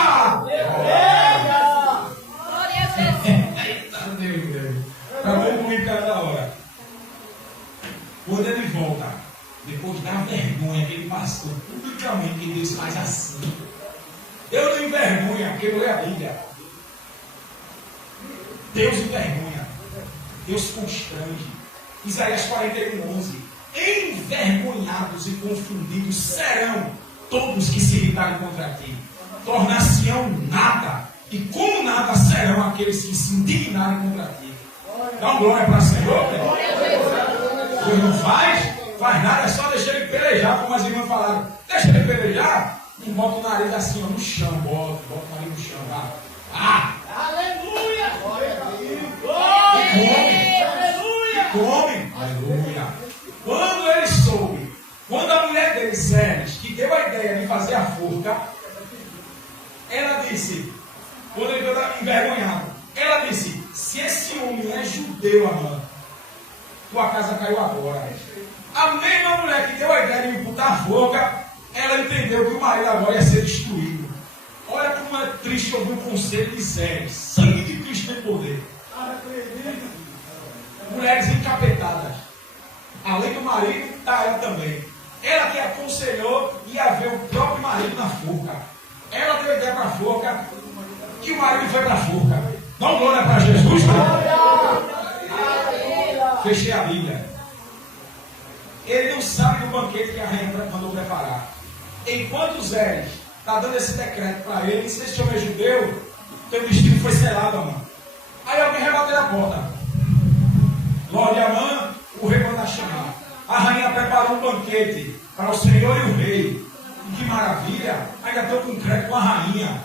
Acabou comigo cada hora. Quando ele volta, depois da vergonha que ele passou, publicamente, que Deus faz assim. Deus não envergonha, porque não é a Bíblia. Deus envergonha. Deus constrange. Isaías 41:11. Envergonhados e confundidos serão todos que se irritarem contra ti. Tornar-se-ão nada. E como nada serão aqueles que se indignarem contra ti. Dá uma glória para o Senhor. Deus não faz nada, é só deixar ele pelejar, como as irmãs falaram. Deixa ele pelejar. E bota o nariz assim, ó, no chão. Bota o nariz no chão. Aleluia! E come. Aleluia! Quando ele soube, quando a mulher dele, Zeres, que deu a ideia de fazer a forca, ela disse, quando ele veio envergonhado, ela disse: se esse homem é judeu, Amã, tua casa caiu agora. A mesma mulher que deu a ideia de imputar a forca, ela entendeu que o marido agora ia ser destruído. Olha como é triste ouvir o conselho de Zeres. Sangue de Cristo tem poder. Mulheres encapetadas. Além do marido, está ela também. Ela que aconselhou ia ver o próprio marido na forca. Ela deu a ideia para a forca e o marido foi para a forca. Dá uma glória para Jesus, mano. Fechei a Bíblia. Ele não sabe do banquete que a rainha mandou preparar. Enquanto Zé está dando esse decreto para ele, se esse homem é judeu, teu destino foi selado, Amã. Aí alguém vai bater na porta. Lorde Amã, o rei manda chamar. A rainha preparou um banquete para o senhor e o rei. E que maravilha! Ainda estou com crédito com a rainha.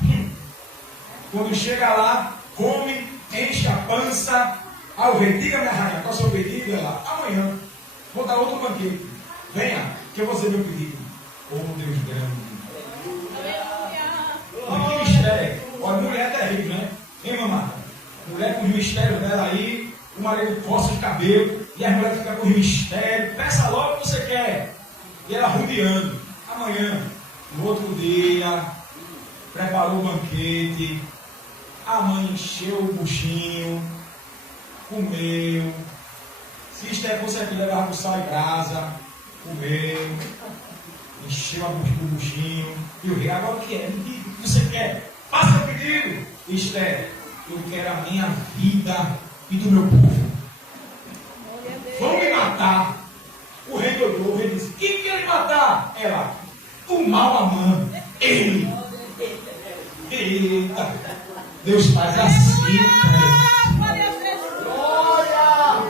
Quando chega lá, come, enche a pança. Ah, o rei, diga minha rainha, qual é o seu pedido? Ela, amanhã, vou dar outro banquete. Venha, que eu vou fazer meu pedido. Oh, Deus grande. Aleluia. Que mistério. Olha, mulher é terrível, né? Hein, mamãe? Mulher com os mistérios dela aí, o marido coça os cabelos, e a mulher fica com os mistérios. Peça logo o que você quer. E ela rodeando. Amanhã, no outro dia, preparou o banquete. A mãe encheu o buchinho, comeu. Se Esther conseguir levar para o sal e brasa, comeu. Encheu o buchinho. E o rei, agora o que é? Me diga o que você quer. Faça o pedido. Esther, eu quero a minha vida e do meu povo. Vão me matar. O rei olhou, o rei disse, quem quer me matar? Ela, o mau Amã, ele. Eita, Deus faz assim.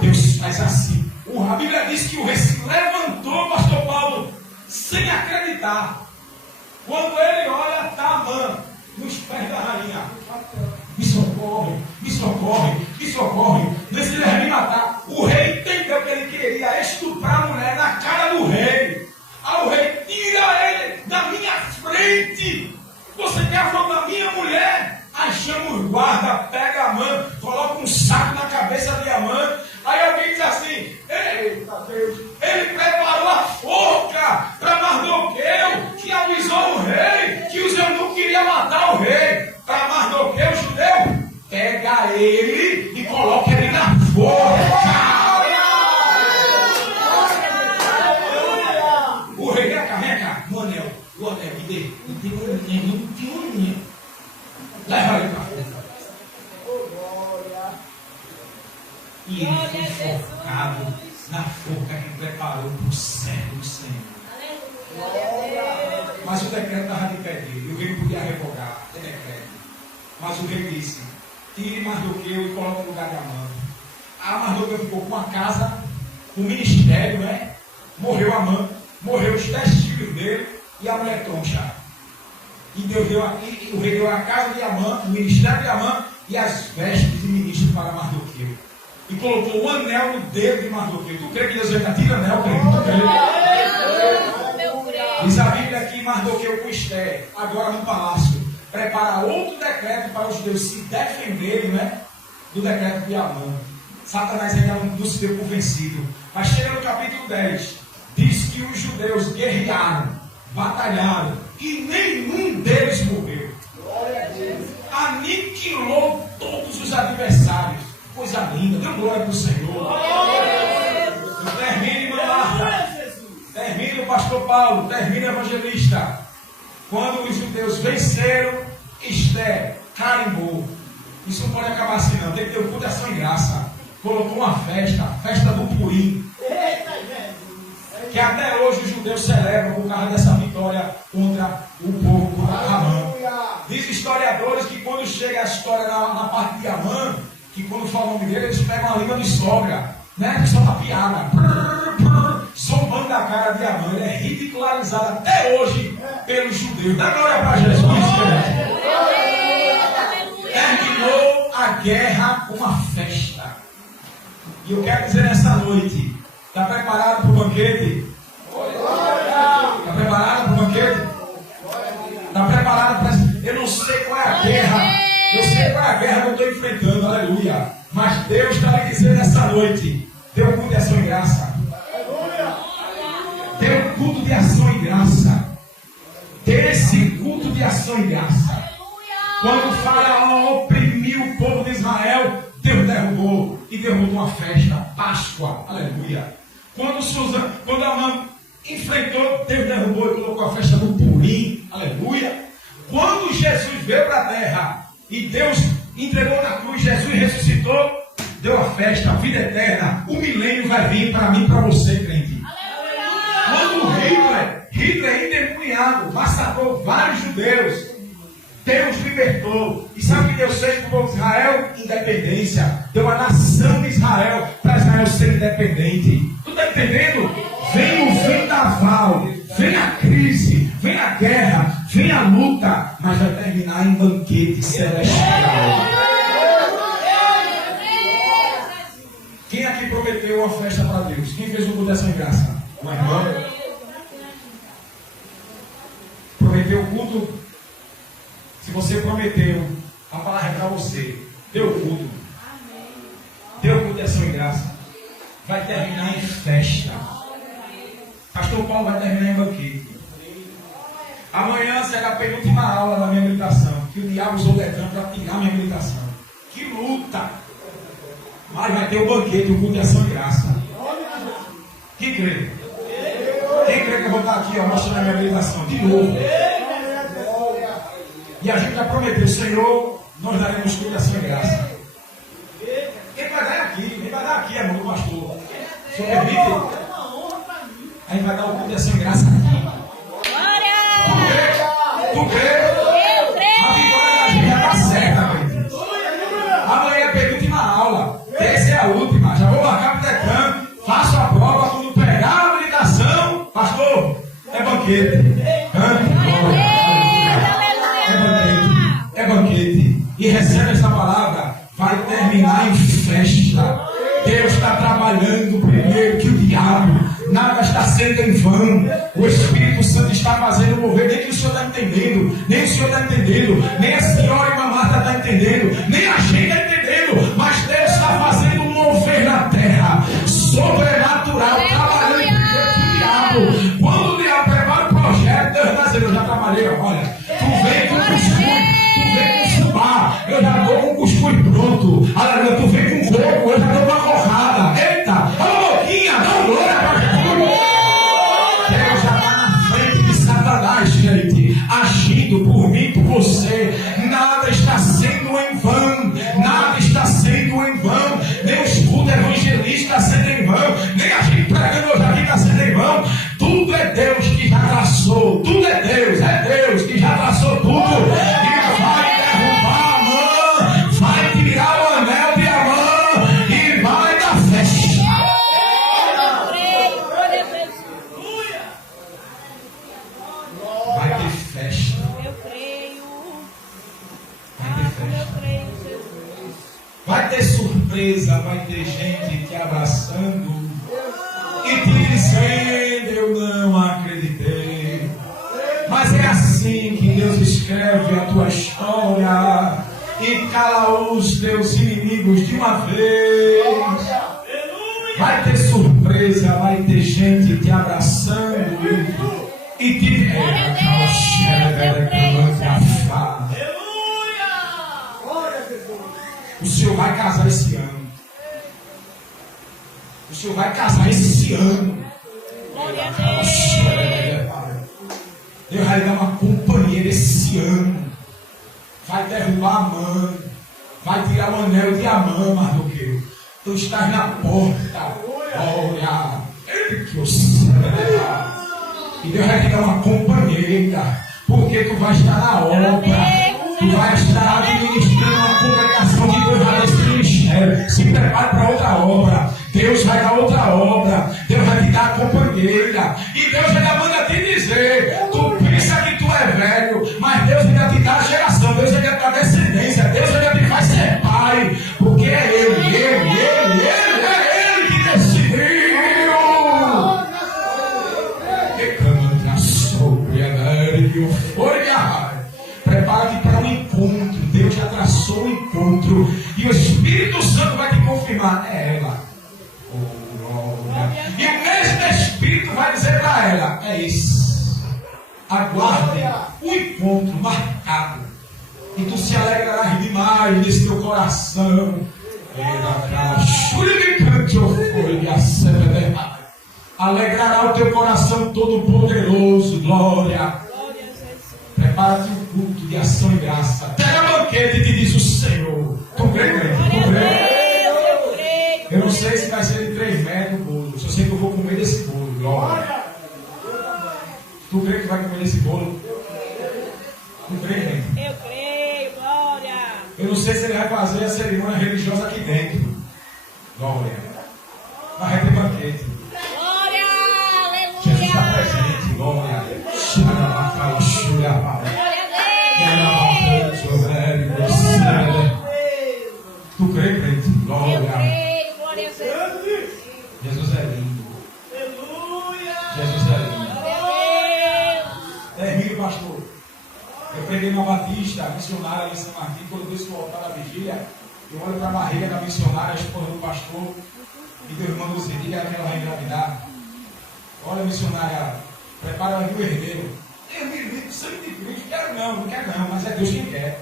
Deus faz assim. A Bíblia diz que o rei se levantou, pastor Paulo, sem acreditar. Quando ele olha, está Amã nos pés da rainha. Me socorre, me socorre, me socorre. Nesse ele vai me matar. O rei entendeu que ele queria estuprar a mulher na cara do rei. Ah, o rei, tira ele da minha frente. Você quer a mão da minha mulher? Aí chama o guarda, pega a mão, coloca um saco na cabeça de Amã. Aí alguém diz assim, eita Deus, ele preparou a forca para Mardoqueu, que avisou o rei, que os eunucos queriam matar o rei. Para Mardoqueu, judeu, pega ele e coloca ele na forca. O rei vem cá, o anel, me dê um anel. Leva ele para forca. E ele foi focado na forca que preparou para o servo do Senhor. Mas o decreto estava de pé dele. O rei não podia revogar. É decreto. Mas o rei disse, tire Mardoqueu e coloque no lugar de Amã. A Mardoqueu ficou com a casa, com o ministério, né? Morreu Amã, morreu os 10 filhos dele e a mulher troncha. E o rei deu a casa de Amã, o ministério de Amã e as vestes de ministro para Mardoqueu. E colocou o anel no dedo de Mardoqueu. Tu crê que Deus vai tirar anel, diz a Bíblia que Mardoqueu com Esther, agora no palácio, prepara outro decreto para os judeus se defenderem, né, do decreto de Amã. Satanás ainda não se deu por vencido. Mas chega no capítulo 10, diz que os judeus guerrearam, batalharam, e nenhum deles morreu. Aniquilou todos os adversários. Coisa linda, deu glória para o Senhor. Termine, irmã Marta. Termine o pastor Paulo. Termine o evangelista. Quando os judeus venceram, Esther carimbou. Isso não pode acabar assim, não. Tem que ter o culto de ação e graça. Colocou uma festa, festa do Purim. Que até hoje os judeus celebram por causa dessa vitória contra o povo, contra Amã. Diz historiadores que quando chega a história na parte de Amã, que quando falam o nome dele, eles pegam a língua de sogra, né? Que só uma piada. Zombando da cara de Amã. Ele é ridicularizado até hoje pelos judeus. Dá glória para Jesus. Terminou a guerra com uma festa. E eu quero dizer nessa noite, está preparado para o banquete? Está preparado para o banquete? Está preparado para... Eu não sei qual é a guerra. Eu sei qual é a guerra que eu estou enfrentando, aleluia. Mas Deus está lhe dizendo nessa noite: dê um culto de ação e graça. Dê um culto de ação e graça. Dê esse culto de ação e graça. Quando Faraó oprimiu o povo de Israel, Deus derrubou. E derrubou uma festa, Páscoa, aleluia. Quando Amã enfrentou, Deus derrubou e colocou a festa do Purim, aleluia. Quando Jesus veio para a terra e Deus entregou na cruz, Jesus ressuscitou, deu a festa, a vida eterna, o milênio vai vir para mim e para você, crente. Quando Hitler endemoniado, massacrou vários judeus, Deus libertou. E sabe o que Deus fez para o povo de Israel? Independência. Deu uma nação de Israel para Israel ser independente. Tu está entendendo? Vem o vendaval, vem a crise, vem a guerra, vem a luta, mas vai terminar em banquete celestial. Quem aqui prometeu uma festa para Deus? Quem fez um culto dessa graça? Uma irmã? Prometeu o culto? Se você prometeu, a palavra é para você. Deu culto. Deu culto dessa graça. Vai terminar em festa. Pastor Paulo vai terminar em banquete. Amanhã será a penúltima aula da minha meditação. Que o diabo usou o decano para tirar minha meditação. Que luta! Mas vai ter o banquete, o culto de ação e graça. Quem crê? Quem crê que eu vou estar aqui mostrando a minha meditação? De novo. E a gente já prometeu, Senhor, nós daremos culto de ação e graça. Quem vai dar aqui? Quem vai dar aqui, irmão do pastor? O senhor permite? A gente vai dar o culto de ação e graça aqui. Tu crê? A vitória da gente já está certa, gente. Amanhã é a penúltima aula. Essa é a última. Já vou marcar para o decano. Faço a prova. Quando pegar a habilitação, pastor, é banquete. É banquete. E recebe essa palavra. Vai terminar em festa. Deus está trabalhando primeiro que o diabo. Nada está sendo em vão. O Espírito Santo está fazendo mover. Nem que o Senhor está entendendo. Nem o Senhor está entendendo. Nem a senhora e a Marta está entendendo. Nem a gente está entendendo. Mas Deus está fazendo um mover na terra. Sobrenatural. Trabalhando primeiro que o diabo. Quando o diabo prepara o projeto, Deus está dizendo: eu já trabalhei. Olha, tu vem com cuscuz. Tu vem com fubá. Eu já estou com cuscuz pronto. Aleluia, tu vem com coco. Eu já estou com a corrada. Eita, a louquinha, dá glória para gente, agindo por mim, por você. Nada está sendo em vão. Nada está sendo em vão. Nem o escudo evangelista está sendo em vão. Nem a gente pregando hoje aqui está sendo em vão. Tudo é Deus que já traçou. Tudo é Deus que já traçou tudo. E vai derrubar a mão. Vai tirar o anel de Amã. E vai dar festa. Vai ter festa. Eu creio. Vai ter festa. Eu creio, Jesus. Vai ter surpresa, vai ter gente te abraçando e te dizendo: eu não acreditei. Mas é assim que Deus escreve a tua história e cala os teus inimigos de uma vez. Vai ter surpresa, vai ter gente te abraçando e te o Senhor vai casar esse ano. O Senhor vai casar esse ano. Deus vai dar uma companheira esse ano. Vai derrubar a mão. Vai tirar o anel de Amã, Mardoqueu. Tu estás na porta. Olha. Que eu sei. E Deus vai te dar uma companheira, porque tu vai estar na obra, tu vai estar administrando uma congregação de Deus lá nesse ministério. Se prepare para outra obra. Deus vai dar outra obra. Deus vai te dar a companheira. E Deus ainda manda te dizer: tu pensa que tu é velho, mas Deus ainda te dá a geração. Deus ainda te dá a descendência. Deus ainda te faz ser pai, porque é Ele que decidiu. Prepara-te para um encontro. Deus já traçou o encontro e o Espírito Santo vai te confirmar: é ela. E o mesmo Espírito vai dizer para ela: é isso. Aguarde o encontro marcado e tu se alegrarás demais nesse teu coração. Alegrará o teu coração todo poderoso. Glória. Prepara-te um culto de ação e graça. Pega banquete, te diz o Senhor. Tu crê, crente? Tu crê? Eu não sei se vai ser de 3 metros o bolo. Só sei que eu vou comer desse bolo. Glória. Tu crê que vai comer esse bolo? Tu crê, gente? Eu creio, glória. Eu não sei se ele vai fazer a cerimônia religiosa aqui dentro. Glória. Mas vai ter banquete. Glória, Jesus está aleluia. presente. Glória. Tu crê, crente? Eu Glória. creio, glória a Deus. Jesus é lindo. Jesus é lindo. Glória a Deus. Termino, pastor. Eu preguei uma batista missionária ali em São Martinho. Quando eu disse o altar da vigília, eu olho para a barriga da missionária, a esposa do pastor, e Deus mandou dizer: diga que ela vai engravidar. Olha, missionária, prepara ela do herdeiro. Eu me livre, sangue de Cristo. Quero não quero não, mas é Deus quem quer.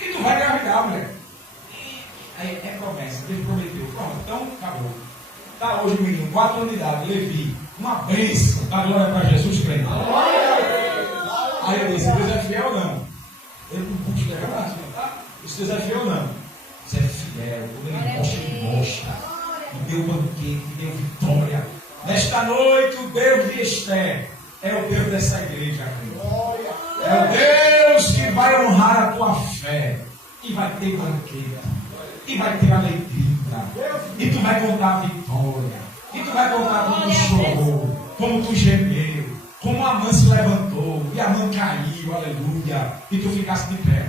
E tu vai engravidar, mulher. Aí é promessa, Deus prometeu. Pronto, então acabou. Está hoje o menino, 4 anos de idade, Levi, uma bênção. Dá glória para Jesus, crente. Aí eu disse: Deus é fiel ou não? Eu não pude levar na cima, tá? Isso Deus é fiel ou não? Deus é fiel, quando ele mostra, me deu banquete, me deu vitória. Nesta noite, o Deus de Esther é o Deus dessa igreja, crente. É o Deus que vai honrar a tua fé. E vai ter banquete. E vai ter alegria. E tu vai contar a vitória. E tu vai contar como tu chorou, como tu gemeu, como a mãe se levantou e a mãe caiu, aleluia. E tu ficasse de pé.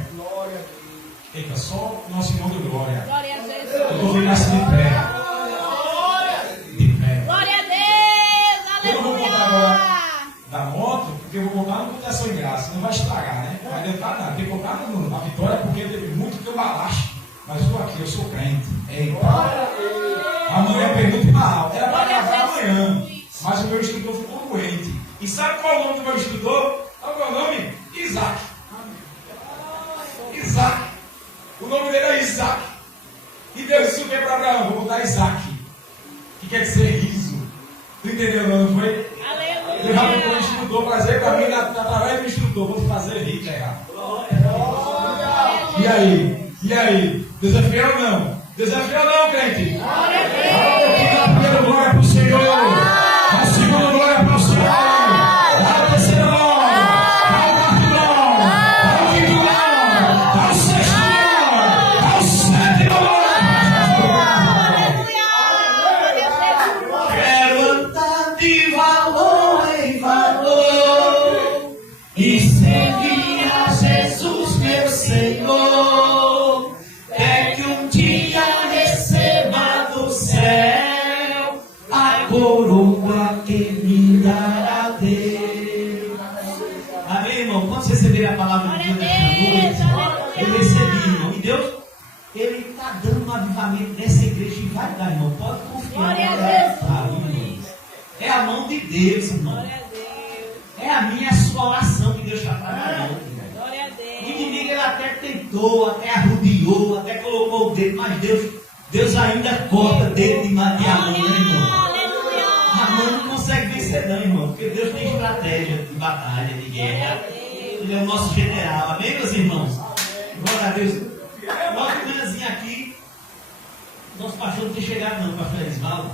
Eita, só o nosso irmão de glória. Glória a Jesus. E tu ficasse de pé. De pé. Glória a Deus. Eu não vou contar agora Aleluia. da moto, porque eu vou contar no Contação em Graça. Não vai estragar, né? Não vai adiantar nada. Tem que contar na vitória, porque teve muito que eu balaste. Mas eu estou aqui, eu sou crente. Eita. Amanhã é penúltima aula. Era para gravar amanhã. Mas o meu instrutor ficou doente. E sabe qual é o nome do meu instrutor? Sabe qual é o nome? Isaac. Isaac. O nome dele é Isaac. E Deus disse o que para Abraão? Vou botar Isaac. Que quer dizer riso. Tu entendeu, não foi? Deus já me Aleluia. instrutor para dizer para mim, através do instrutor, vou te fazer rir, pegar. E aí? E aí? Deus é fiel ou não? Deus é fiel ou não, crente? Glória a Deus. Dá a primeira glória para o Senhor. Dá a segunda glória para o Senhor. Dá a terceira glória. Dá o quarto glória. Dá o quinto glória. Dá o sexto glória. Dá o sétimo glória. Quero andar de valor em valor e servir a Jesus, meu Senhor. É que um dia receba do céu a coroa que me dará Deus. Amém, irmão? Quando você receber a palavra de Deus nesta noite, eu recebi, irmão. E Deus, Ele está dando um avivamento nessa igreja e vai dar, irmão. Pode confiar. Glória a Deus. Irmão. É a mão de Deus, irmão. Glória a Deus. É a minha e a sua oração que Deus está trabalhando, irmão. Glória a O Deus. inimigo ele até tentou, até arrodeou, até colocou o dedo, mas Deus ainda corta dedo de mão, né, irmão? A mão não consegue vencer não, irmão, porque Deus tem estratégia de batalha, de guerra. Ele é o nosso general, amém, meus irmãos? Glória a Deus. Logo de manhãzinha aqui, nosso pastor não tem chegado não, pastor Esvaldo.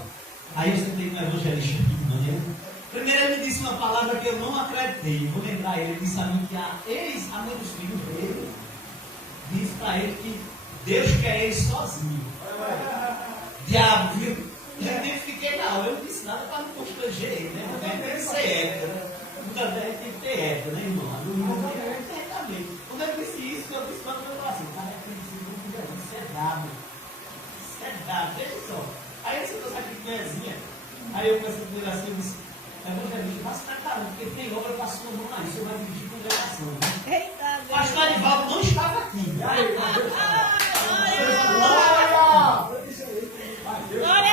Aí eu sentei com o evangelista aqui de manhã. Primeiro ele me disse uma palavra que eu não acreditei. Vou lembrar ele disse a mim que a ex-mãe dos filhos dele disse para ele que Deus quer ele sozinho. Diabo, viu? Eu identifiquei na hora, eu não disse nada para não constranger ele, né? Porque tem que ser ética, né? Muitas vezes tem que ter ética, né, irmão? Quando ele disse isso, eu disse para o meu coração, cara, isso é brabo. Isso é brabo, veja só. Aí ele sentou aqui de manhãzinha. Aí eu pensei com ele assim, eu disse, evangelista, mas tá caramba, porque tem obra para a sua mão aí, o senhor vai dirigir congregação. Né? Eita, Deus. Pastor Arivaldo não estava aqui. Glória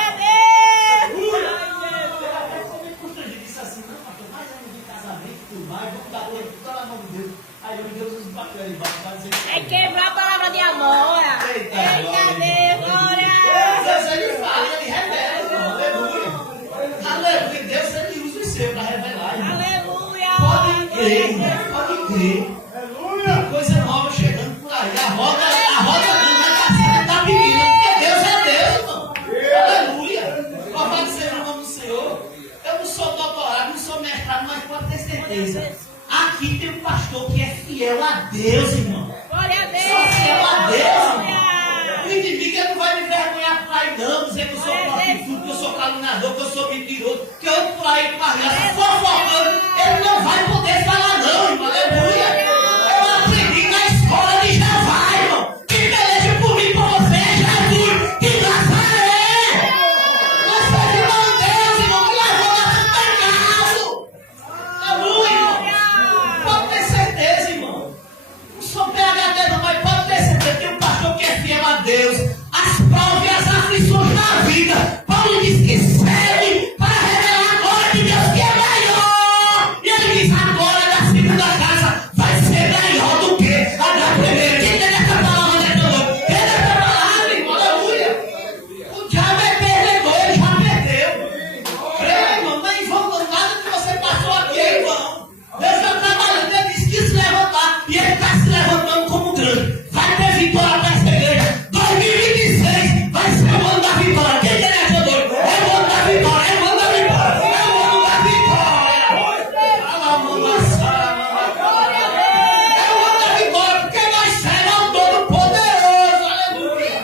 a Deus. Ele até ficou meio constrangido, disse assim, não, pastor, mas é um de casamento e tudo mais, vamos dar glória toda na mão de Deus. Aí eu me Deus usa o papel Arivaldo para dizer que É quebrar a palavra de amor. Eita, Deus. Glória. Deus, ele fala, ele revela, irmão. Aleluia. Aleluia. Deus, ele usa o seu para revelar, irmão. Aleluia. Pode crer, irmão. Pode crer. Tem coisa nova chegando por aí. A roda não vai passar da menina, porque Deus é Deus, irmão. Aleluia. Louvado seja o nome do Senhor. Eu não sou doutorado, não sou mestrado, mas pode ter certeza. Aqui tem um pastor que é fiel a Deus, irmão. Glória a Deus. Sou fiel a Deus, irmão. O inimigo não vai me envergonhar por aí, não. Dizer que eu sou prostituto, que eu sou caluniador, que eu sou mentiroso, que eu por aí com a graça fofocando. Ele não vai poder falar, não, irmão. Aleluia. Eu aprendi na escola de Jeová, irmão. Quem peleja por mim, por você, é Jesus de Nazaré. Nós somos irmão de Deus, irmão, que levou nosso pecado. Aleluia, irmão. Pode ter certeza, irmão. Não sou PhD, não, mas pode ter certeza. Tem um pastor que é fiel a Deus. As provas e as aflições da vida. Paulo diz que serve para revelar a glória de Deus que é melhor. E ele diz: a glória da segunda casa vai ser melhor do que a da primeira. Quem tem essa palavra nessa noite? Quem tem essa palavra, irmão? Aleluia. O diabo é perdedor, ele já perdeu. Creia, irmão, não inventa nada que você passou aqui, irmão. Deus está trabalhando, ele disse que se levantar. E ele está se levantando como grande. Vai ter vitória para essa igreja. 2026 vai ser o ano da vitória. Quem tem essa noite? É o ano da vitória, é o ano da vitória, é o ano da vitória. Fala, mamãe, é o ano da vitória, porque nós seremos ao Todo-Poderoso. Aleluia.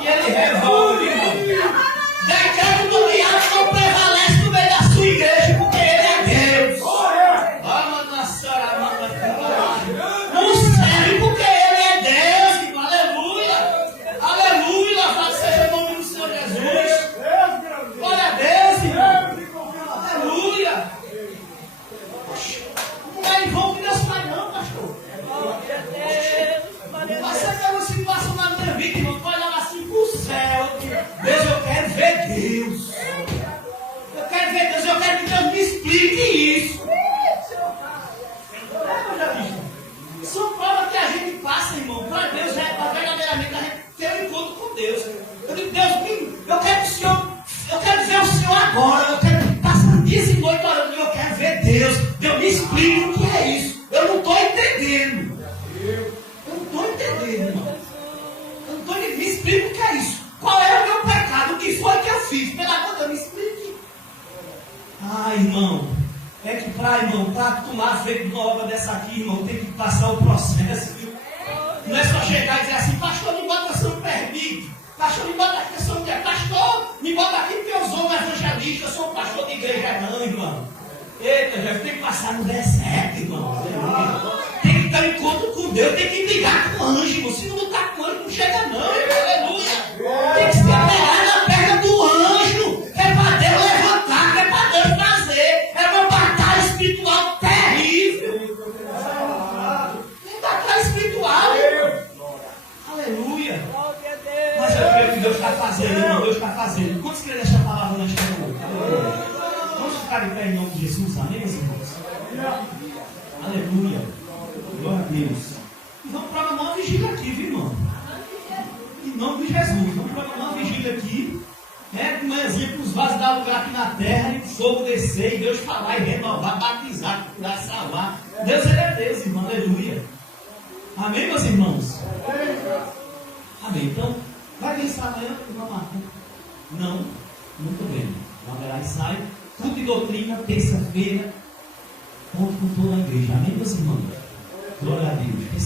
E ele revolve, irmão. Decreto do diabo não prevalece no meio da sua igreja, porque ele é Deus. Não serve porque ele é Deus, irmão. Aleluia. Aleluia. Louvado seja o nome do Senhor Jesus. Glória a Deus, irmão. Aleluia. Não é em vão que Deus faz, não, pastor. Mas você tem uma situação na minha vida, irmão, pode olhar assim pro céu. Deus, eu quero ver Deus. Eu quero ver Deus, eu quero que Deus me explique isso. São provas que a gente passa, irmão, para Deus, para verdadeiramente a gente ter um encontro com Deus. Eu digo: Deus, eu quero que o Senhor, eu quero ver o Senhor agora, eu quero passar dias e noite orando, eu quero ver Deus. Deus me explica o que é isso. Eu não estou entendendo. Eu não estou entendendo, irmão. Eu não estou entendendo. Me explica o que é isso. Qual é o meu pecado? O que foi que eu fiz? Pelo amor de Deus, me explique. Ah, irmão. É que para tomar a frente de uma obra dessa aqui, irmão, tem que passar o processo, viu? Não é só chegar e dizer assim: pastor, me bota que eu não permite. Pastor, me bota aqui que eu sou mulher. Pastor, me bota aqui porque eu sou um evangelista, eu sou um pastor de igreja. Não, irmão. Eita, já tem que passar no deserto, irmão. Tem que ter um encontro com Deus, tem que brigar com o anjo, irmão. Se não lutar com o anjo, não chega não. Aleluia. Tem que se apegar na perna do anjo. É para Deus levantar, é para Deus fazer. É uma batalha espiritual terrível. Uma batalha espiritual. Aleluia. Mas eu creio que Deus está fazendo, irmão. Deus está fazendo. Quantos querem essa palavra nesta noite? Vamos ficar de pé em nome de Jesus, amém, meus irmãos? Aleluia. Glória a Deus. E vamos programar uma vigília aqui, viu, irmão? Em nome de Jesus. Vamos programar uma vigília aqui. Com um exemplo, os vasos dar lugar aqui na terra, e o fogo descer, e Deus falar e renovar, batizar, curar, salvar. Deus, ele é Deus, irmão. Aleluia. Amém, meus irmãos? Amém. Então, vai pensar amanhã? Não. Muito bem. Não haverá ensaio. Culto de doutrina, terça-feira. Conto com toda a igreja. Amém, meus irmãos? Glória a Deus.